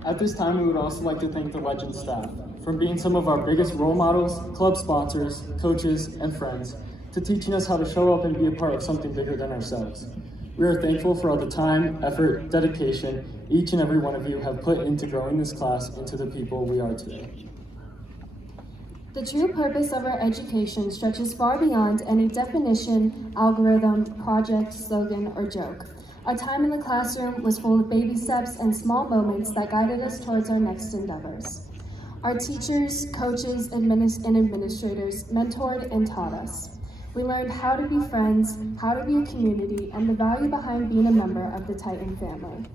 At this time, we would also like to thank the Legend staff, from being some of our biggest role models, club sponsors, coaches, and friends, to teaching us how to show up and be a part of something bigger than ourselves. We are thankful for all the time, effort, dedication each and every one of you have put into growing this class into the people we are today. The true purpose of our education stretches far beyond any definition, algorithm, project, slogan, or joke. Our time in the classroom was full of baby steps and small moments that guided us towards our next endeavors. Our teachers, coaches, and administrators mentored and taught us. We learned how to be friends, how to be a community, and the value behind being a member of the Titan family.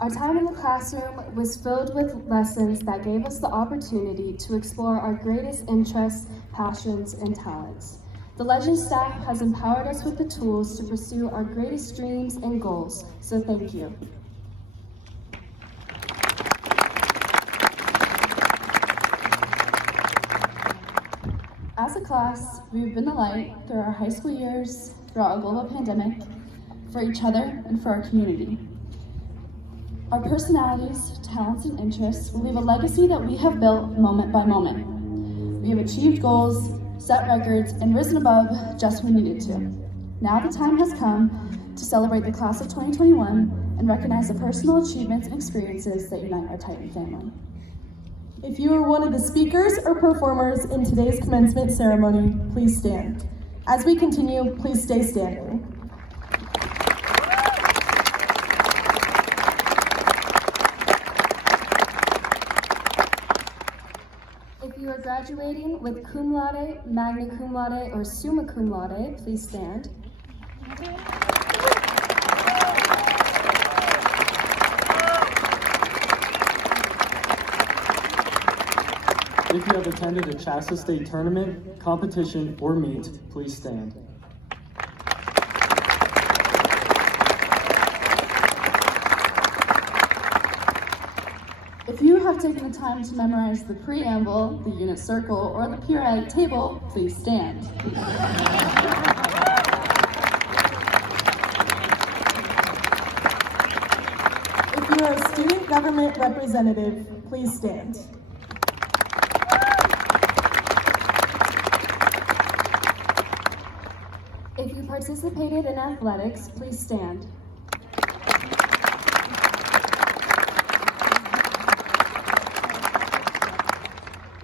Our time in the classroom was filled with lessons that gave us the opportunity to explore our greatest interests, passions, and talents. The Legend staff has empowered us with the tools to pursue our greatest dreams and goals, so thank you. As a class, we've been the light through our high school years, throughout a global pandemic, for each other and for our community. Our personalities, talents, and interests will leave a legacy that we have built moment by moment. We have achieved goals, set records, and risen above just when we needed to. Now the time has come to celebrate the class of 2021 and recognize the personal achievements and experiences that unite our Titan family. If you are one of the speakers or performers in today's commencement ceremony, please stand. As we continue, please stay standing. If you are graduating with cum laude, magna cum laude, or summa cum laude, please stand. If you have attended a Shasta State tournament, competition, or meet, please stand. If you have taken the time to memorize the preamble, the unit circle, or the periodic table, please stand. If you are a student government representative, please stand. If you participated in athletics, please stand.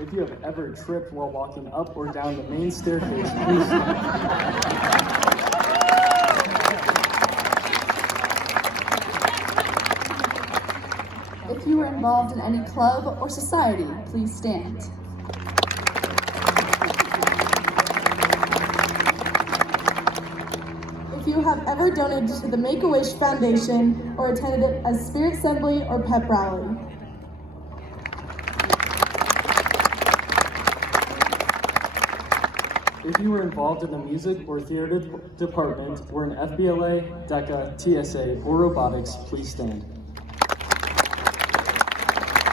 If you have ever tripped while walking up or down the main staircase, please stand. If you were involved in any club or society, please stand. If you have ever donated to the Make-A-Wish Foundation or attended a spirit assembly or pep rally. If you were involved in the music or theater department, or in FBLA, DECA, TSA, or robotics, please stand.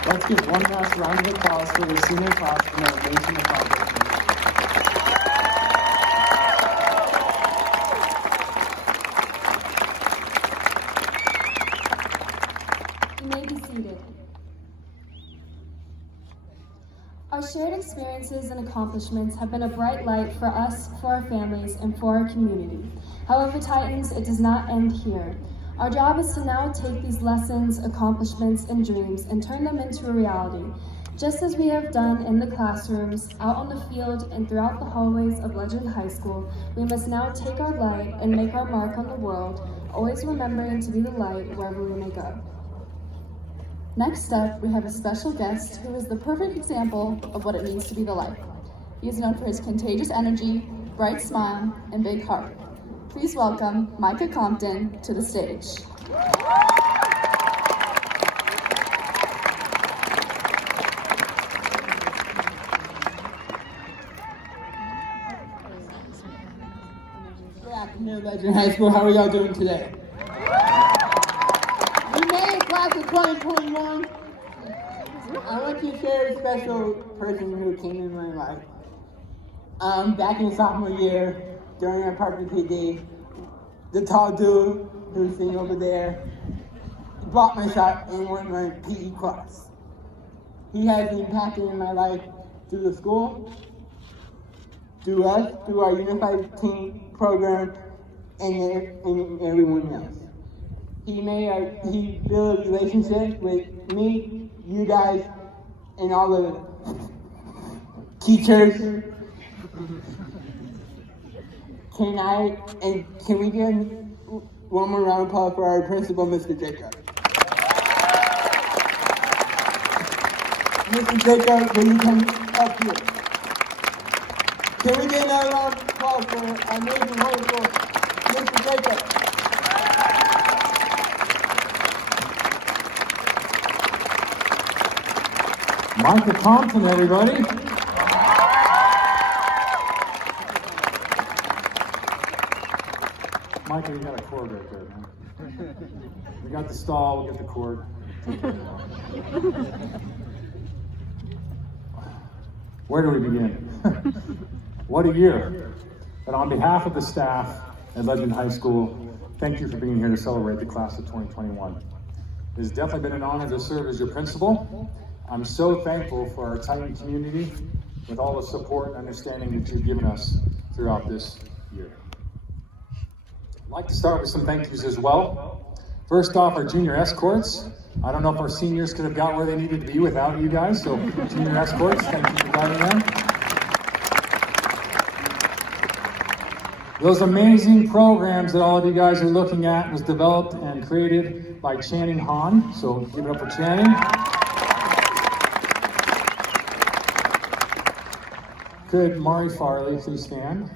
Let's give one last round of applause for the senior class and their amazing accomplishments. You may be seated. Our shared experiences and accomplishments have been a bright light for us, for our families, and for our community. However, Titans, it does not end here. Our job is to now take these lessons, accomplishments, and dreams and turn them into a reality. Just as we have done in the classrooms, out on the field, and throughout the hallways of Legend High School, we must now take our light and make our mark on the world, always remembering to be the light wherever we may go. Next up, we have a special guest who is the perfect example of what it means to be the light. He is known for his contagious energy, bright smile, and big heart. Please welcome Micah Compton to the stage. Good afternoon, Legend High School. How are y'all doing today? We made it class of 2021. I want to share a special person who came in my life. Back in sophomore year, during our partner PD, the tall dude who's sitting over there blocked my shot and won my PE class. He has impacted in my life through the school, through us, through our unified team program, and everyone else. He built a relationship with me, you guys, and all the teachers. Can we get one more round of applause for our principal, Mr. Jacob? Mr. Jacob, will you come up here? Can we get another round of applause for our amazing wonderful Mr. Jacob? Micah Compton, everybody. Micah, you got a cord right there, man. We got the stall, we got the cord. Where do we begin? What a year. But on behalf of the staff at Legend High School, thank you for being here to celebrate the class of 2021. It has definitely been an honor to serve as your principal. I'm so thankful for our Titan community with all the support and understanding that you've given us throughout this year. I'd like to start with some thank yous as well. First off, our junior escorts. I don't know if our seniors could have got where they needed to be without you guys, so junior escorts, thank you for guiding them. Those amazing programs that all of you guys are looking at was developed and created by Channing Hahn, so give it up for Channing. Could Mari Farley please stand?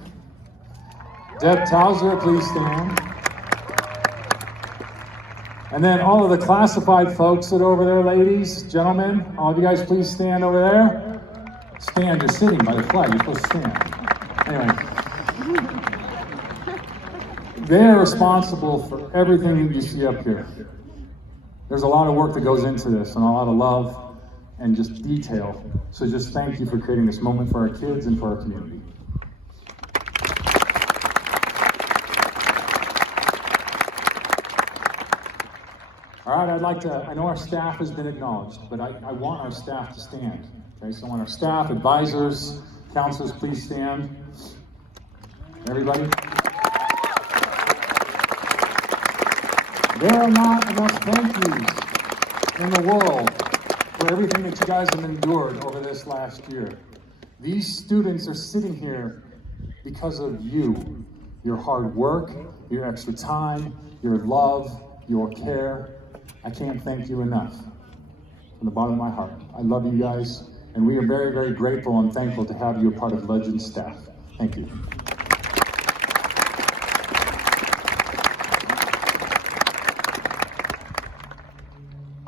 Deb Towser, please stand. And then all of the classified folks that are over there, ladies, gentlemen, all of you guys please stand over there. Stand, you're sitting by the flag, you're supposed to stand. Anyway. They're responsible for everything that you see up here. There's a lot of work that goes into this and a lot of love and just detail. So just thank you for creating this moment for our kids and for our community. All right, I know our staff has been acknowledged, but I want our staff to stand. Okay, so I want our staff, advisors, counselors, please stand. Everybody. There are not enough thank yous in the world for everything that you guys have endured over this last year. These students are sitting here because of you, your hard work, your extra time, your love, your care. I can't thank you enough. From the bottom of my heart, I love you guys, and we are very, very grateful and thankful to have you a part of Legend staff. Thank you.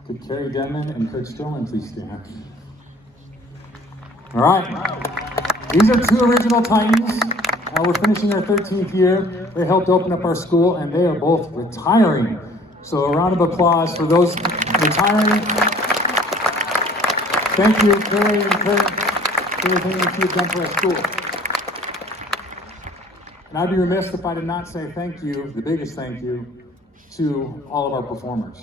Could Carrie Denman and Kurt Stroman please stand? All right, these are two original Titans. We're finishing our 13th year. They helped open up our school, and they are both retiring. So a round of applause for those retiring. Thank you, Carrie and Kurt, for everything that you've done for our school. And I'd be remiss if I did not say thank you, the biggest thank you, to all of our performers.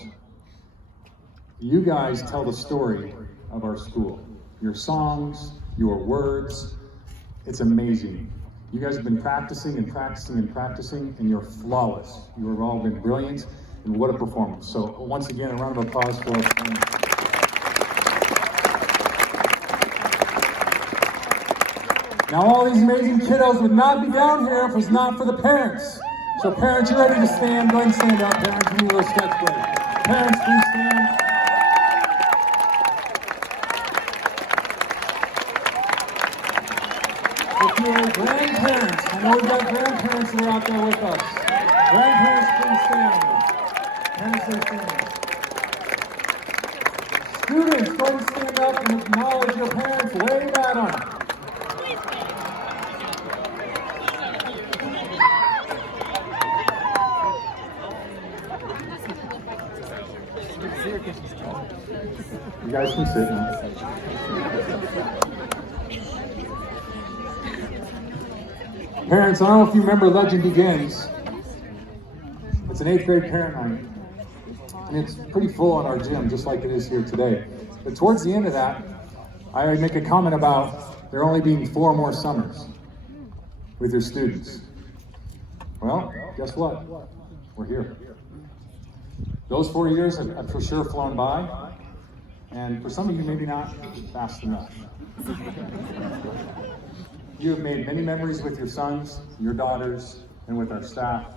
You guys tell the story of our school. Your songs, your words, it's amazing. You guys have been practicing and practicing and practicing, and you're flawless. You have all been brilliant, and what a performance. So once again, a round of applause for us. Now all these amazing kiddos would not be down here if it was not for the parents. So parents, you're ready to stand. Go ahead and stand up. Parents, give me a little sketch break. Parents, please stand. If you're grandparents, I know we've got grandparents that are out there with us. Grandparents, please stand. Parents, please stand. Students, go ahead and stand up and acknowledge your parents. Wave at them. You guys can sit now. Parents, I don't know if you remember Legend Begins. It's an 8th grade parent night. And it's pretty full in our gym, just like it is here today. But towards the end of that, I make a comment about there only being 4 more summers with your students. Well, guess what? We're here. Those 4 years have for sure flown by. And for some of you, maybe not fast enough. You have made many memories with your sons, your daughters, and with our staff.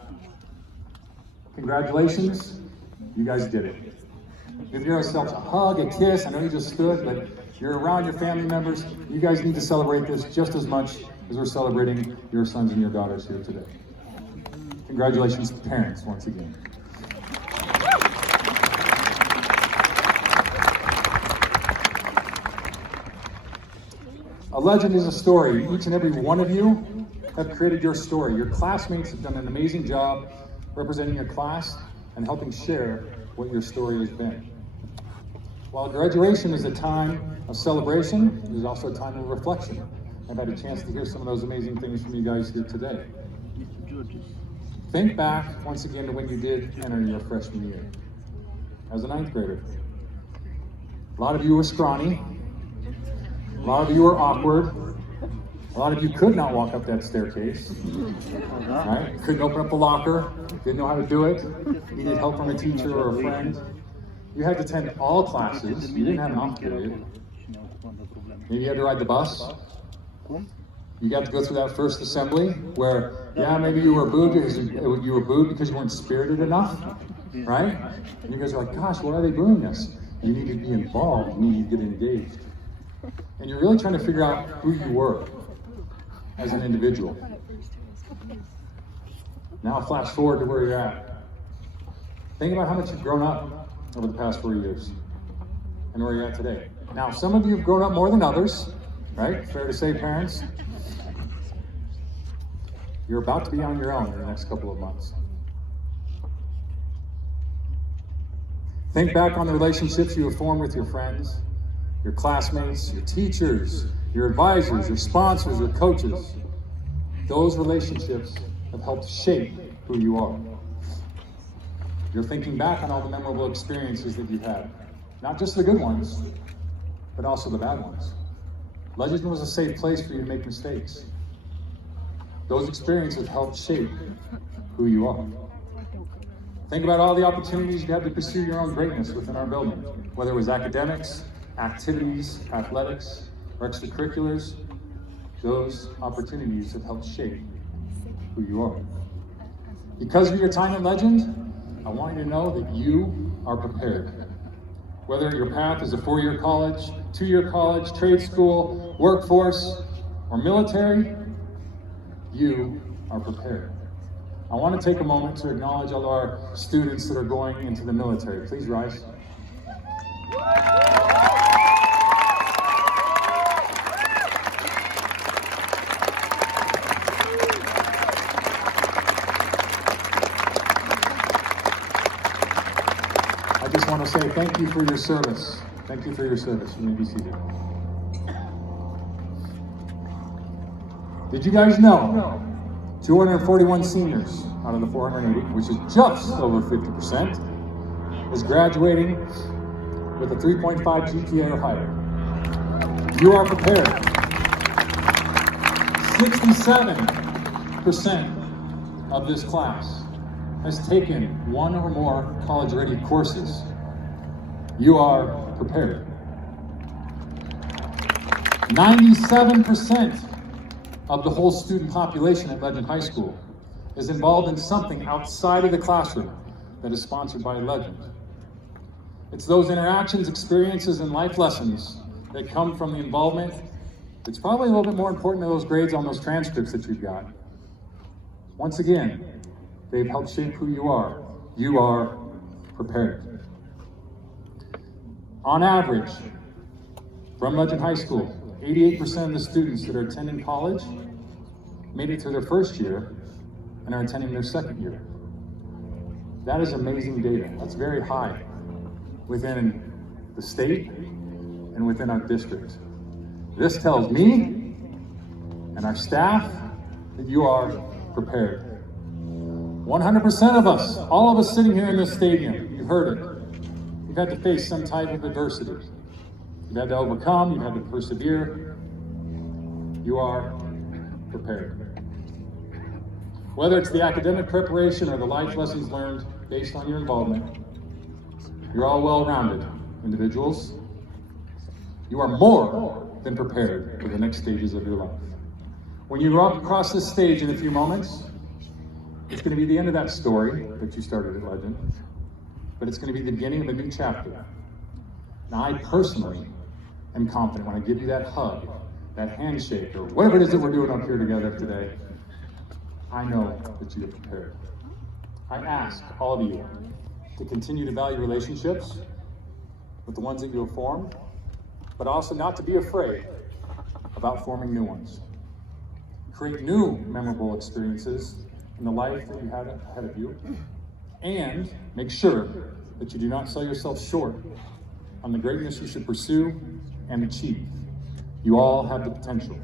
Congratulations, you guys did it. Give yourselves a hug, a kiss. I know you just stood, but you're around your family members. You guys need to celebrate this just as much as we're celebrating your sons and your daughters here today. Congratulations, parents, once again. A legend is a story. Each and every one of you have created your story. Your classmates have done an amazing job representing your class and helping share what your story has been. While graduation is a time of celebration, it is also a time of reflection. I've had a chance to hear some of those amazing things from you guys here today. Think back once again to when you did enter your freshman year as a 9th grader. A lot of you were scrawny. A lot of you were awkward. A lot of you could not walk up that staircase. Right? Couldn't open up the locker. Didn't know how to do it. Needed help from a teacher or a friend. You had to attend all classes. You didn't have an off period. Maybe you had to ride the bus. You got to go through that first assembly where, yeah, maybe you were booed because you weren't spirited enough, right? And you guys are like, gosh, why are they booing us? You need to be involved. You need to get engaged. And you're really trying to figure out who you were as an individual. Now flash forward to where you're at. Think about how much you've grown up over the past 4 years and where you're at today. Now, some of you have grown up more than others, right? Fair to say, parents. You're about to be on your own in the next couple of months. Think back on the relationships you have formed with your friends, your classmates, your teachers, your advisors, your sponsors, your coaches. Those relationships have helped shape who you are. You're thinking back on all the memorable experiences that you've had. Not just the good ones, but also the bad ones. Legend was a safe place for you to make mistakes. Those experiences helped shape who you are. Think about all the opportunities you had to pursue your own greatness within our building, whether it was academics, activities, athletics, or extracurriculars, those opportunities have helped shape who you are. Because of your time at Legend, I want you to know that you are prepared. Whether your path is a 4-year college, 2-year college, trade school, workforce, or military, you are prepared. I want to take a moment to acknowledge all our students that are going into the military. Please rise. I just want to say thank you for your service. Thank you for your service. You may be seated. Did you guys know 241 seniors out of the 480, which is just over 50%, is graduating with a 3.5 GPA or higher? You are prepared. 67% of this class has taken one or more college-ready courses. You are prepared. 97% of the whole student population at Legend High School is involved in something outside of the classroom that is sponsored by Legend. It's those interactions, experiences, and life lessons that come from the involvement. It's probably a little bit more important than those grades on those transcripts that you've got. Once again, they've helped shape who you are. You are prepared. On average, from Legend High School, 88% of the students that are attending college made it through their first year and are attending their second year. That is amazing data. That's very high within the state and within our district. This tells me and our staff that you are prepared. 100% of us, all of us sitting here in this stadium, you've heard it. You've had to face some type of adversity. You've had to overcome, you've had to persevere. You are prepared. Whether it's the academic preparation or the life lessons learned based on your involvement, you're all well-rounded individuals. You are more than prepared for the next stages of your life. When you walk across this stage in a few moments, it's going to be the end of that story that you started at Legend, but it's going to be the beginning of a new chapter. Now, I personally am confident when I give you that hug, that handshake, or whatever it is that we're doing up here together today, I know that you are prepared. I ask all of you to continue to value relationships with the ones that you have formed, but also not to be afraid about forming new ones. Create new memorable experiences in the life that you had ahead of you, and make sure that you do not sell yourself short on the greatness you should pursue and achieve. You all have the potential.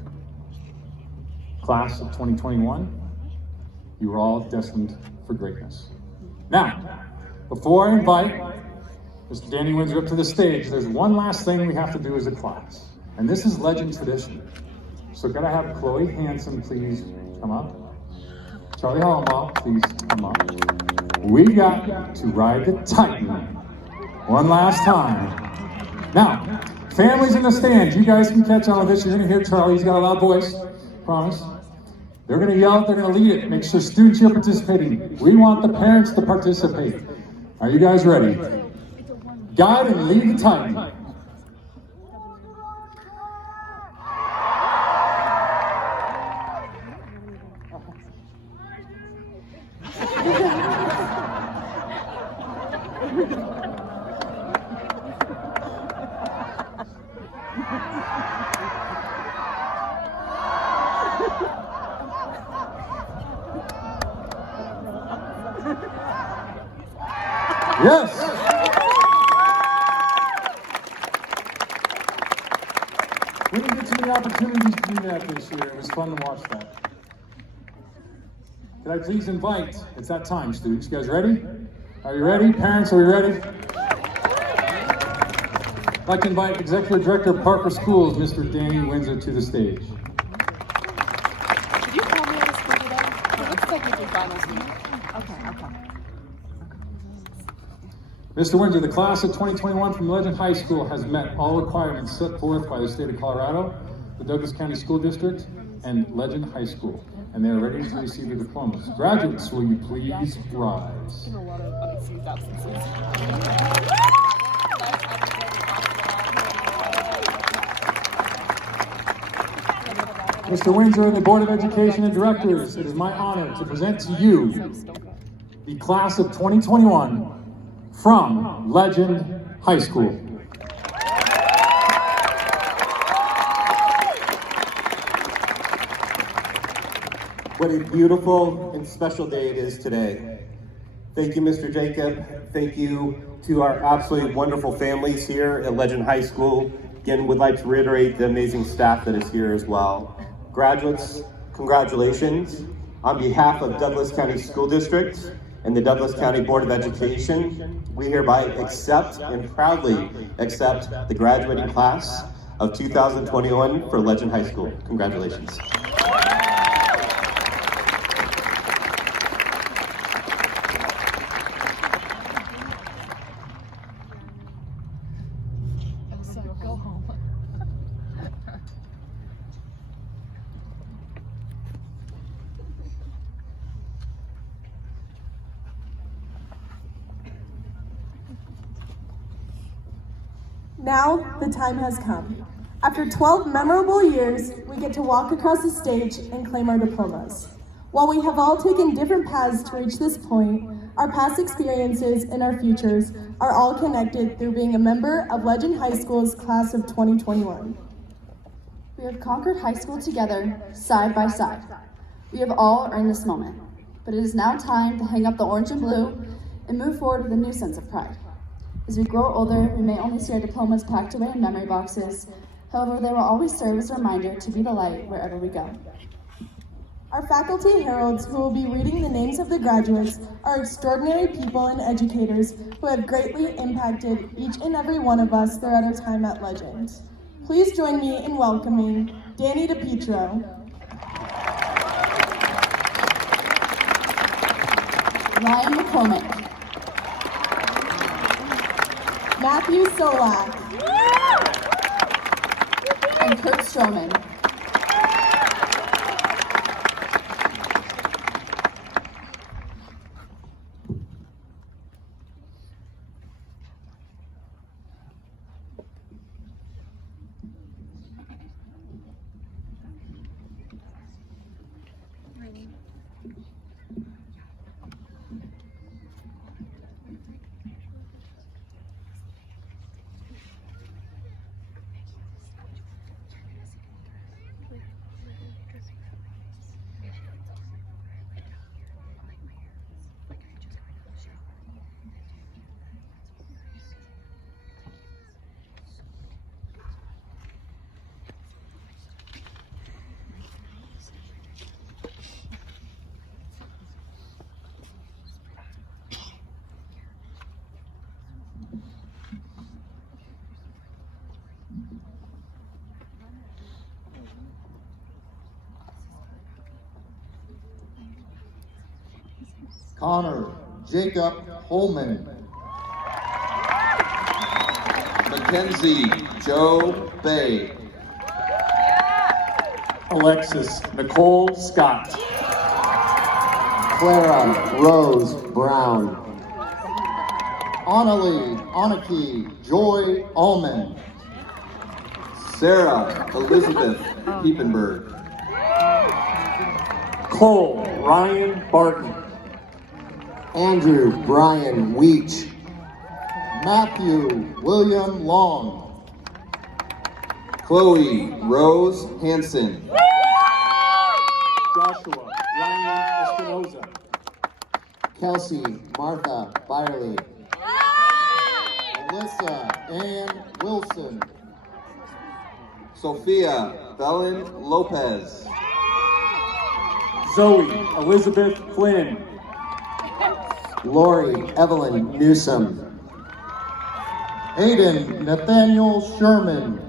Class of 2021, you are all destined for greatness. Now, before I invite Mr. Danny Windsor up to the stage, there's one last thing we have to do as a class, and this is Legend tradition. So can I have Chloe Hansen please come up? Charlie Hollenbaugh, please come up. We got to ride the Titan one last time. Now, families in the stands, you guys can catch on with this. You're gonna hear Charlie, he's got a loud voice, promise. They're gonna yell, they're gonna lead it. Make sure students here are participating. We want the parents to participate. Are you guys ready? Guide and lead the Titan. Yes. We didn't get too many opportunities to do that this year. It was fun to watch that. Could I please invite, it's that time, students. You guys ready? Are you ready? Parents, are we ready? I'd like to invite Executive Director of Parker Schools, Mr. Danny Windsor, to the stage. Did you call me out of school today? It looks like we did finals week. Okay. Mr. Windsor, the class of 2021 from Legend High School has met all requirements set forth by the state of Colorado, the Douglas County School District, and Legend High School, and they are ready to receive their diplomas. Graduates, will you please rise? Mr. Windsor and the Board of Education and Directors, it is my honor to present to you the class of 2021 from Legend High School. What a beautiful and special day it is today. Thank you, Mr. Jacob. Thank you to our absolutely wonderful families here at Legend High School. Again, would like to reiterate the amazing staff that is here as well. Graduates, congratulations. On behalf of Douglas County School District and the Douglas County Board of Education, we hereby accept and proudly accept the graduating class of 2021 for Legend High School. Congratulations. Go home. Now, the time has come. After 12 memorable years, we get to walk across the stage and claim our diplomas. While we have all taken different paths to reach this point, our past experiences and our futures are all connected through being a member of Legend High School's class of 2021. We have conquered high school together, side by side. We have all earned this moment, but it is now time to hang up the orange and blue and move forward with a new sense of pride. As we grow older, we may only see our diplomas packed away in memory boxes. However, they will always serve as a reminder to be the light wherever we go. Our faculty heralds, who will be reading the names of the graduates, are extraordinary people and educators who have greatly impacted each and every one of us throughout our time at Legend. Please join me in welcoming Danny DePietro, Ryan McCormick, Matthew Solak, and Kurt Stroman. Connor Jacob Holman, Mackenzie Joe Bay, Alexis Nicole Scott, Clara Rose Brown, Annalie Anaki Joy Allman, Sarah Elizabeth Piepenberg, Cole Ryan Barton, Andrew Brian Weech, Matthew William Long, Chloe Rose Hansen, Joshua Ryan Espinoza, Kelsey Martha Byerly, Alyssa Ann Wilson, Sophia Belen Lopez, Zoe Elizabeth Flynn, Lori Evelyn Newsom, Aiden Nathaniel Sherman,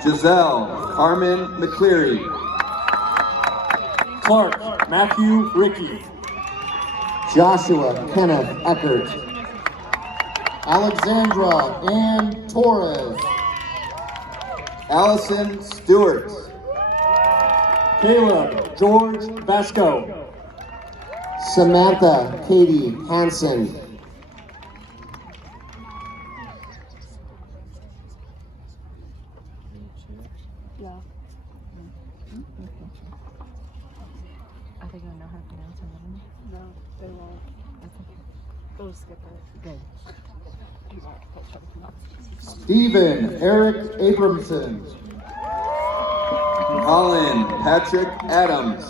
Giselle Carmen McCleary, Clark Matthew Ricky, Joshua Kenneth Eckert, Alexandra Ann Torres. Allison Stewart. Caleb George Vasco. Samantha Katie Hansen. Are they gonna know how to pronounce her name? No, they won't. That's okay. They'll just skip it. Good. Stephen Eric Abramson. Colin Patrick Adams.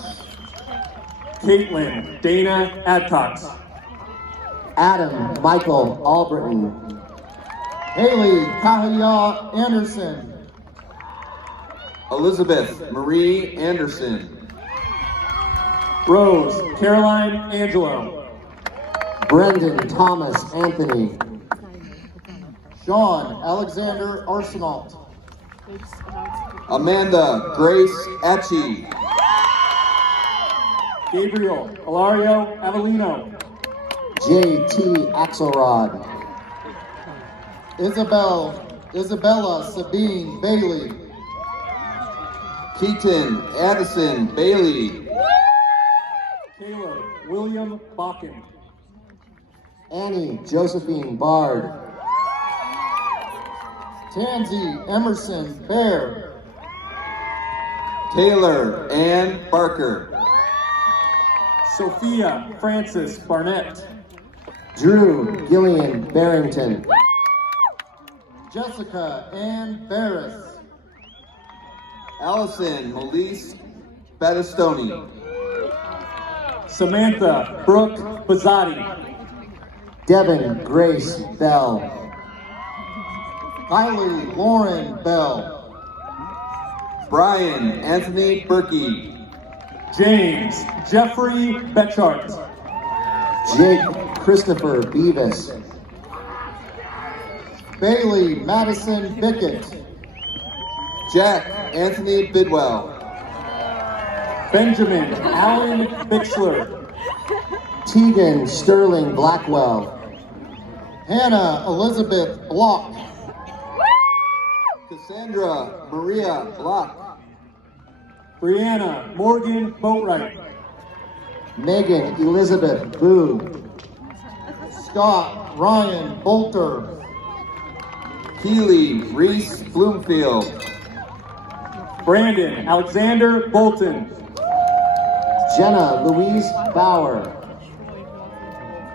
Caitlin Dana Adcox. Adam Michael Albritton. Haley Kahaya Anderson. Elizabeth Marie Anderson. Rose Caroline Angelo. Brendan Thomas Anthony. Sean Alexander Arsenault. Amanda Grace Atchie. Gabriel Ilario Avellino. JT Axelrod. Isabella Sabine Bailey. Keaton Addison Bailey. Caleb William Bakken. Annie Josephine Bard. Tansy Emerson Bear. Taylor Ann Barker. Sophia Francis Barnett. Drew Gillian Barrington. Jessica Ann Barris. Allison Melise Battistoni. Samantha Brooke Bazzotti. Devin Grace Bell. Kylie Lauren Bell. Brian Anthony Berkey. James Jeffrey Betchart. Jake Christopher Beavis. Bailey Madison Bickett. Jack Anthony Bidwell. Benjamin Allen Bixler. Tegan Sterling Blackwell. Hannah Elizabeth Block. Cassandra Maria Block. Brianna Morgan Boatwright. Megan Elizabeth Boo. Scott Ryan Bolter. Keely Reese Bloomfield. Brandon Alexander Bolton. Jenna Louise Bauer.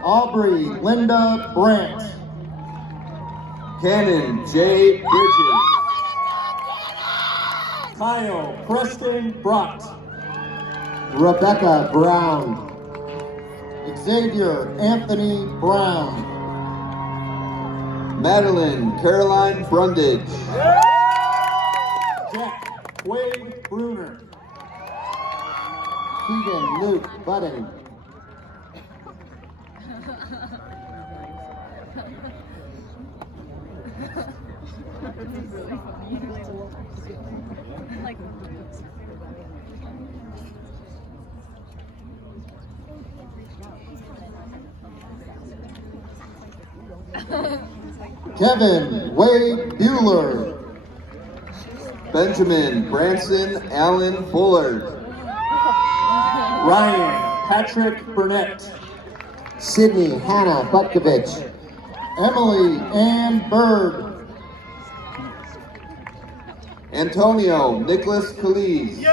Aubrey Linda Brandt. Cannon J. Bridges. Kyle Preston Brock. Rebecca Brown. Xavier Anthony Brown. Madeline Caroline Brundage. Jack Wade Bruner. Keegan Luke Budden. Kevin Wade Bueller. Benjamin Branson Allen Bullard. Ryan Patrick Burnett. Sydney Hannah Butkovich. Emily Ann Bird. Antonio Nicholas Calise.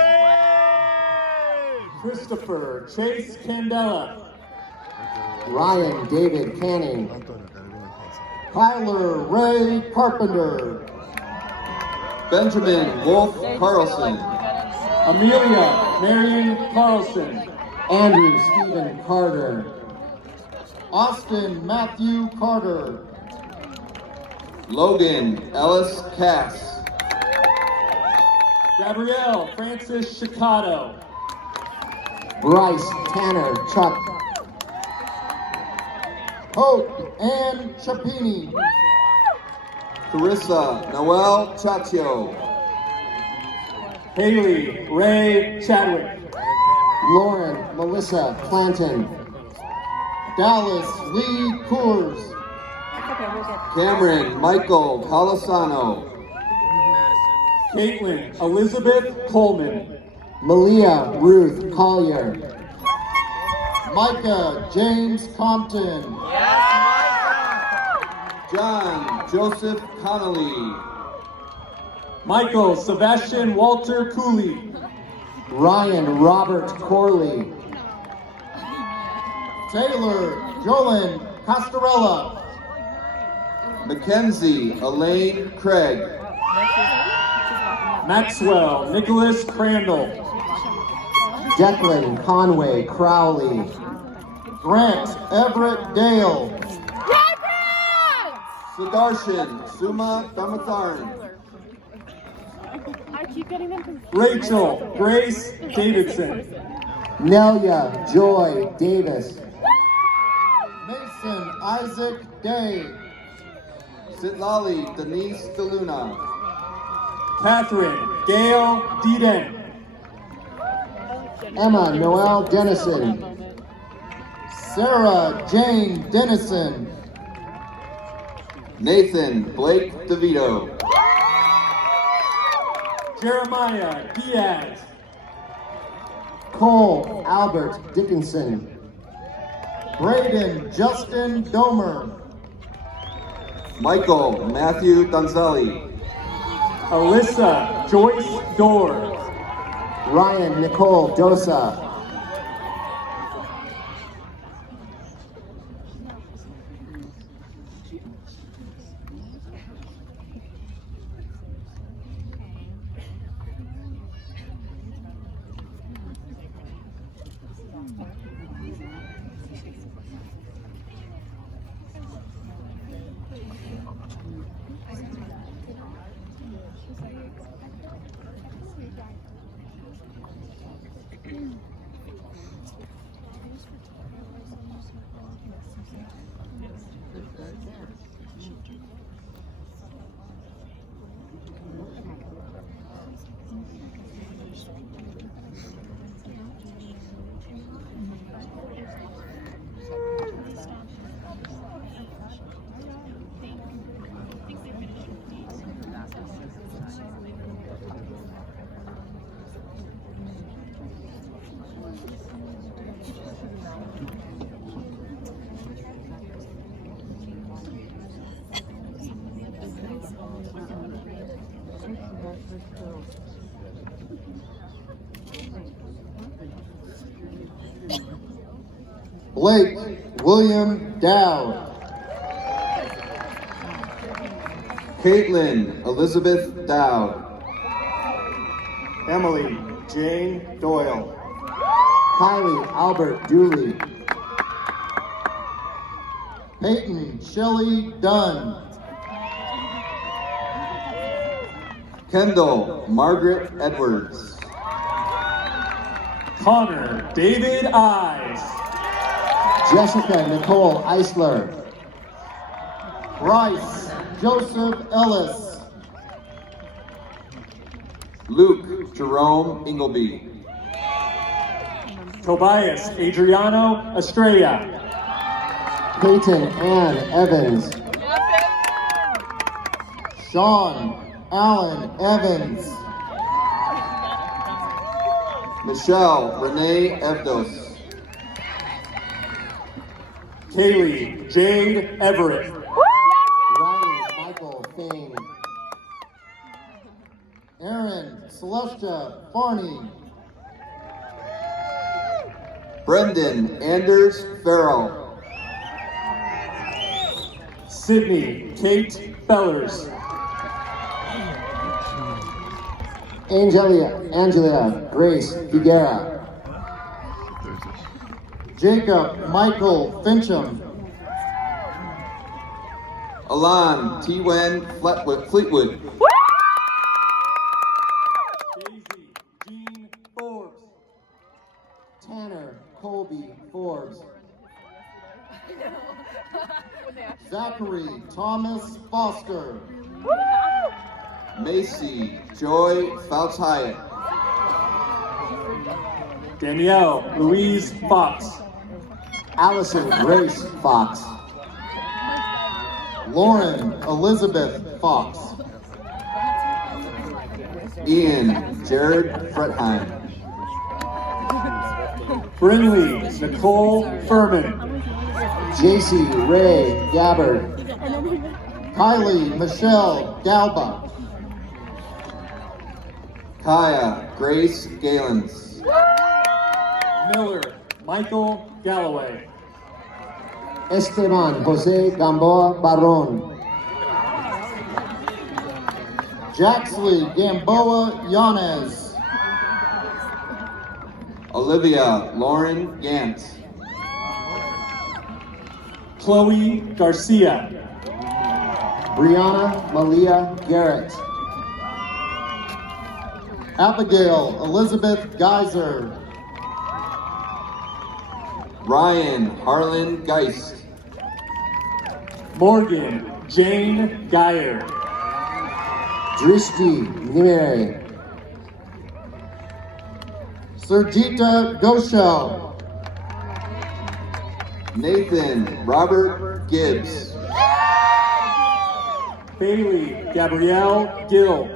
Christopher Chase Candela. Ryan David Canning. Tyler Ray Carpenter. Benjamin Wolf Carlson. Amelia Marion Carlson. Andrew Stephen Carter. Austin Matthew Carter. Logan Ellis Cass. Gabrielle Francis Chicato. Bryce Tanner Chuck. Hope Ann Chapini. Carissa Noel Chacho. Haley Ray Chadwick. Lauren Melissa Clanton. Dallas Lee Coors. Cameron Michael Colasano. Caitlin Elizabeth Coleman. Malia Ruth Collier. Micah James Compton. John Joseph Connolly. Michael Sebastian Walter Cooley. Ryan Robert Corley. Taylor Jolyn Castorella. Mackenzie Elaine Craig. Maxwell Nicholas Crandall. Declan Conway Crowley. Grant Everett Dale. Sudarshan Suma Damatharan. I keep getting them confused. Rachel Grace Davidson. Nelia Joy Davis. Mason Isaac Day. Sitlali Denise DeLuna. Catherine Gail Deeden. Emma Noel Dennison. Sarah Jane Dennison. Nathan Blake DeVito. Jeremiah Diaz. Cole Albert Dickinson. Braden Justin Domer. Michael Matthew Donzelli. Alyssa Joyce Doors. Ryan Nicole Dosa. Blake William Dowd. Caitlin Elizabeth Dowd. Emily Jane Doyle. Kylie Albert Dooley. Peyton Shelley Dunn. Kendall Margaret Edwards. Connor David Eyes. Jessica Nicole Eisler. Bryce Joseph Ellis. Luke Jerome Ingleby. Tobias Adriano Estrella. Peyton Ann Evans. Sean Allen Evans. Michelle Renee Evdos. Kaylee Jade Everett. Riley Michael Thing. Aaron Celestia Farney. Brendan Anders Farrell. Sydney Kate Fellers. Angela Grace Figuera. Jacob Michael Fincham. Alan T. Wen Fleetwood. Daisy Jean Forbes. Tanner Colby Forbes. Zachary Thomas Foster. Macy Joy Fouts Hyatt. Danielle Louise Fox. Allison Grace Fox. Lauren Elizabeth Fox. Ian Jared Fretheim. Brinley Nicole Furman. JC Ray Gabbard. Kylie Michelle Galba. Kaya Grace Galens. Miller Michael Galloway. Esteban Jose Gamboa Barron. Jaxley Gamboa Yanez. Olivia Lauren Gantz. Chloe Garcia. Brianna Malia Garrett. Abigail Elizabeth Geyser. Ryan Harlan Geist. Morgan Jane Geyer. Drishti Nimere. Surjita Goshel. Nathan Robert Gibbs. Bailey Gabrielle Gill.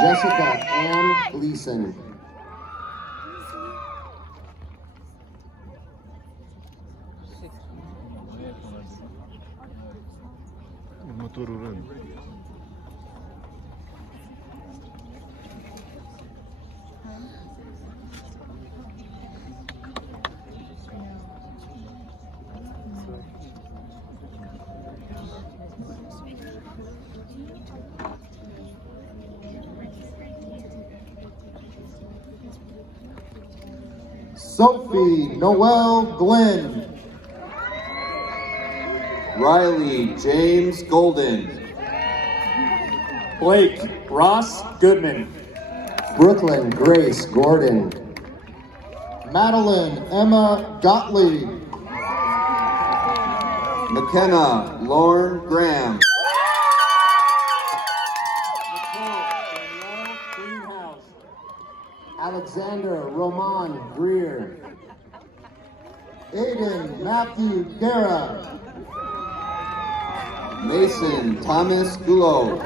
Jessica Ann Gleason. Motorul rând. Sophie Noel Glenn. Riley James Golden. Blake Ross Goodman. Brooklyn Grace Gordon. Madeline Emma Gottlieb. McKenna Lauren Graham. Alexander Roman Greer. Aiden Matthew Guerra. Mason Thomas Gulo.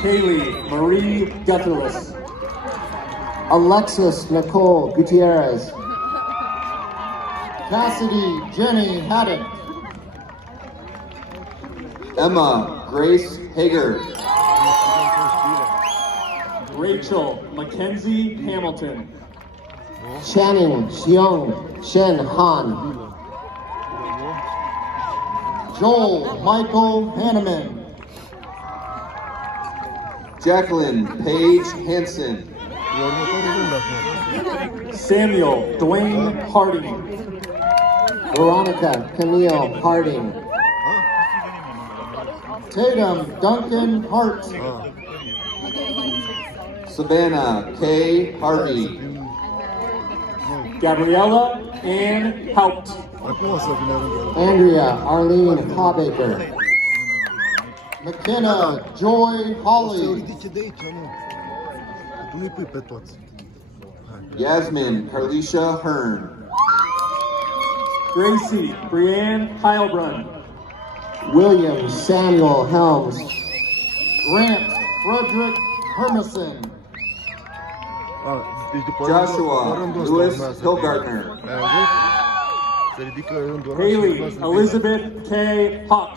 Kaylee Marie Gutherless. Alexis Nicole Gutierrez. Cassidy Jenny Haddock. Emma Grace Hager. Rachel Mackenzie Hamilton. Channing Xiong Shen Han. Joel Michael Hanneman. Jacqueline Paige Hansen. Samuel Dwayne Harding. Veronica Camille Harding. Tatum Duncan Hart. Savannah K. Harvey. Gabriella Ann Haupt. Andrea Arlene Hawbaker. McKenna Joy Holly. Yasmin Carlicia Hearn. Gracie Brianne Heilbrunn. William Samuel Helms. Grant Frederick Hermison. Joshua Lewis Hilgartner. Haley Elizabeth K. Hawk.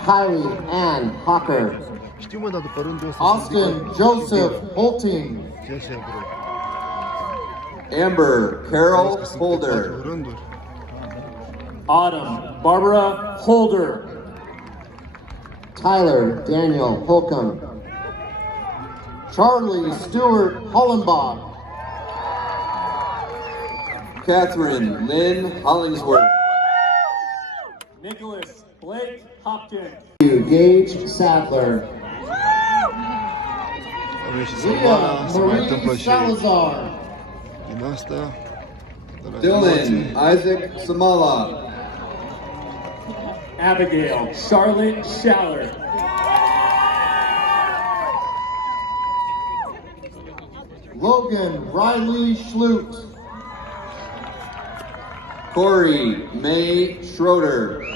Kylie Ann Hawker. Austin Joseph Holting. Amber Carol Holder. Autumn Barbara Holder. Tyler Daniel Holcomb. Charlie Stewart Hollenbach. Catherine Lynn Hollingsworth. Nicholas Blake Hopkins. Gage Sadler. Leah Marie Salazar. Dylan Isaac Samala. Abigail Charlotte Schaller. Logan Riley Schlut. Corey May Schroeder.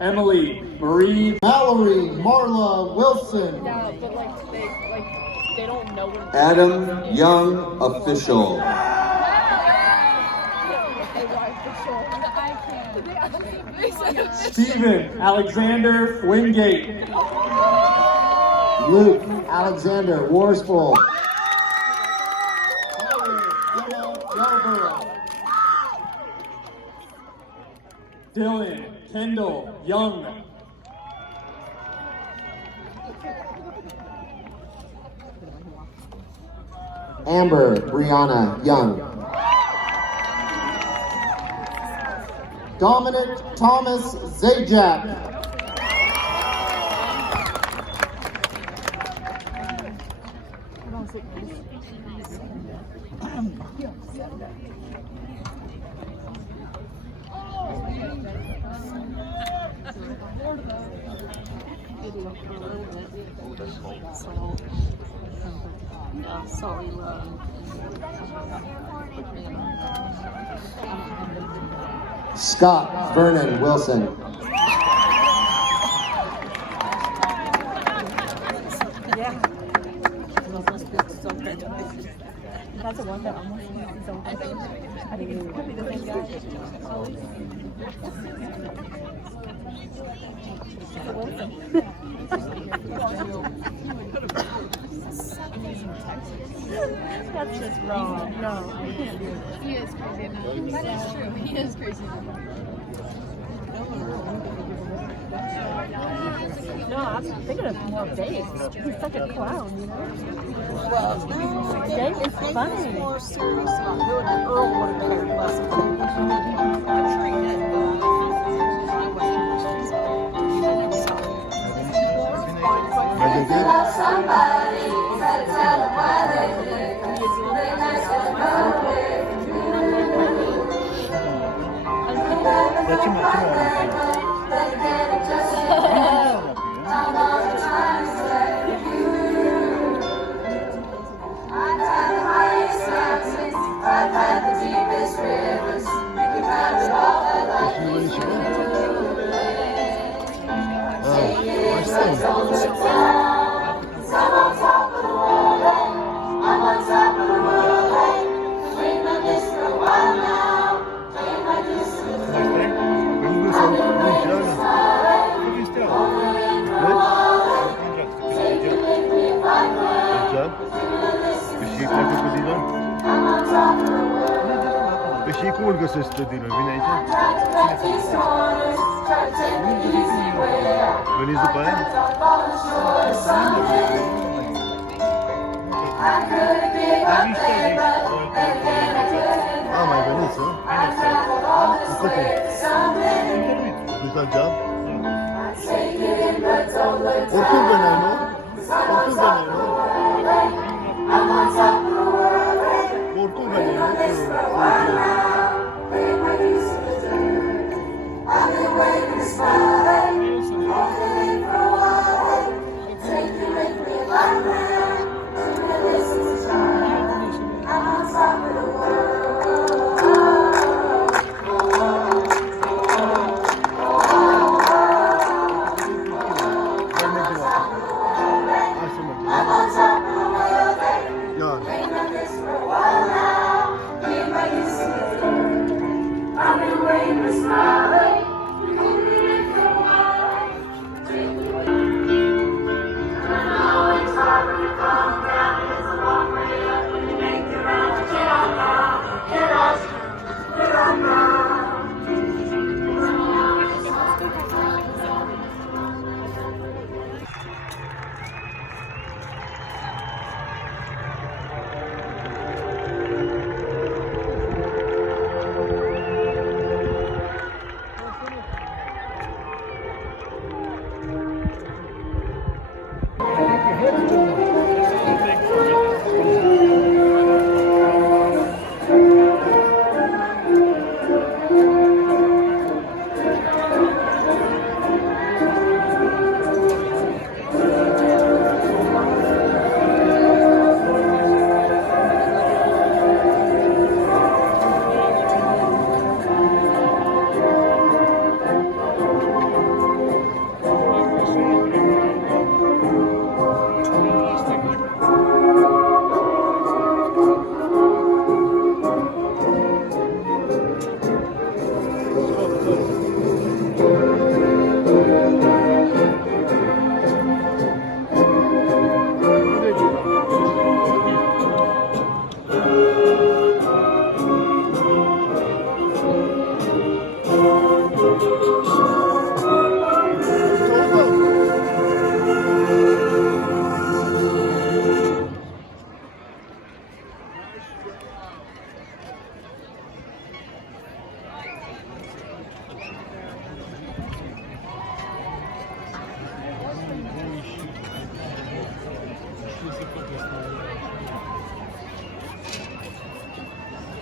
Emily Marie. Mallory Marla Wilson. Yeah, but they don't know what. Adam Young Official. Stephen Alexander Wingate. Luke Alexander Worsfold. Dylan Kendall Young. Amber Brianna Young. Dominic Thomas Zajac. Scott Vernon Wilson. That's the one that almost makes so I think it could be the same guy. That's just wrong. No, I can't do it. He is crazy enough. That is true. He is crazy enough. No, I'm thinking of more Dave. He's such a clown, you know? Well, Dave is funny. More serious about doing it. Earl would have been less. Somebody, you better tell them why they did. They nice to run away from you. Then again, it just depends how long the time spent with you. I've had the highest mountains, I've had the deepest rivers. You can have it all, but life is take it, let's hold it down. I'm on top of the world, I'm on top of the world, Played like this for a while now, played like this for a I've been waiting to smile, over and for a while, take it with me if I can, I'm on top of the world, I tried to cut these corners, try to take the easy way out, I got top on the shore someday. I couldn't give up there, but then again I couldn't hide. I traveled all this way someday. I take it in, but don't look down. 'Cause I'm on top of the world, I'm on top of the world. Been on this for a while now, paid my dues to the dirt. I've been waiting to smile, holding in for a while. Take it with me if I can. I'm on top of the world. I'm on top of the world. Been on this for a while now. Been my used to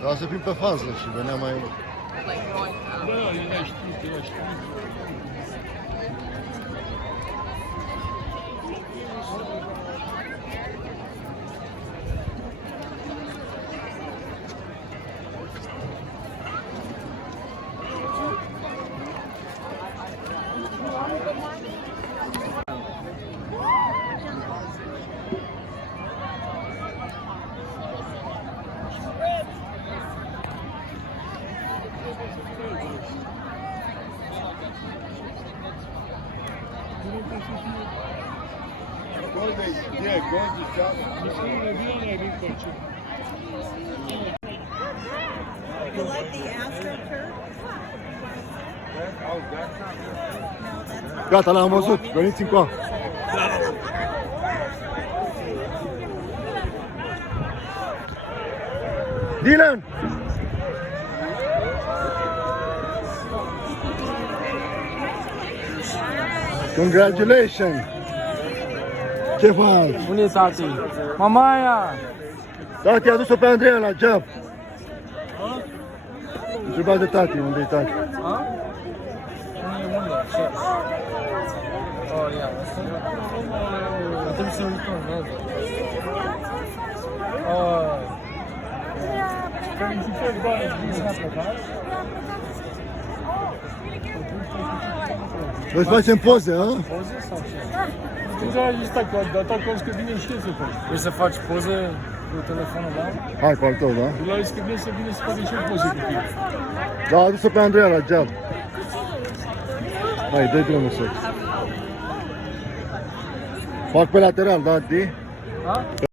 Ca să fim pe fază și venea mai... Da, eu știu. You like the AstroTurf? Gata, l-am văzut. Veniți încoa. Dylan! Congratulations! Ce faci? Unde e tati? Mamaia! Tati a dus-o pe Andreea la geam. Întreba de tati, unde e tati? Oh, ia. Trebuie să uităm, nu? Noi facem poze, a? Poze sau ce? Da, este acolo, dar acolo că vine și el să faci. Vrei să faci poze cu telefonul, da? Hai cu al tău, da? Tu l-ai zis că vine să facă și el poze cu tine. Da, a dus-o pe Andreea la geam. Hai, dă-i drumul să. Fac pe lateral, da, Di? Da? Pe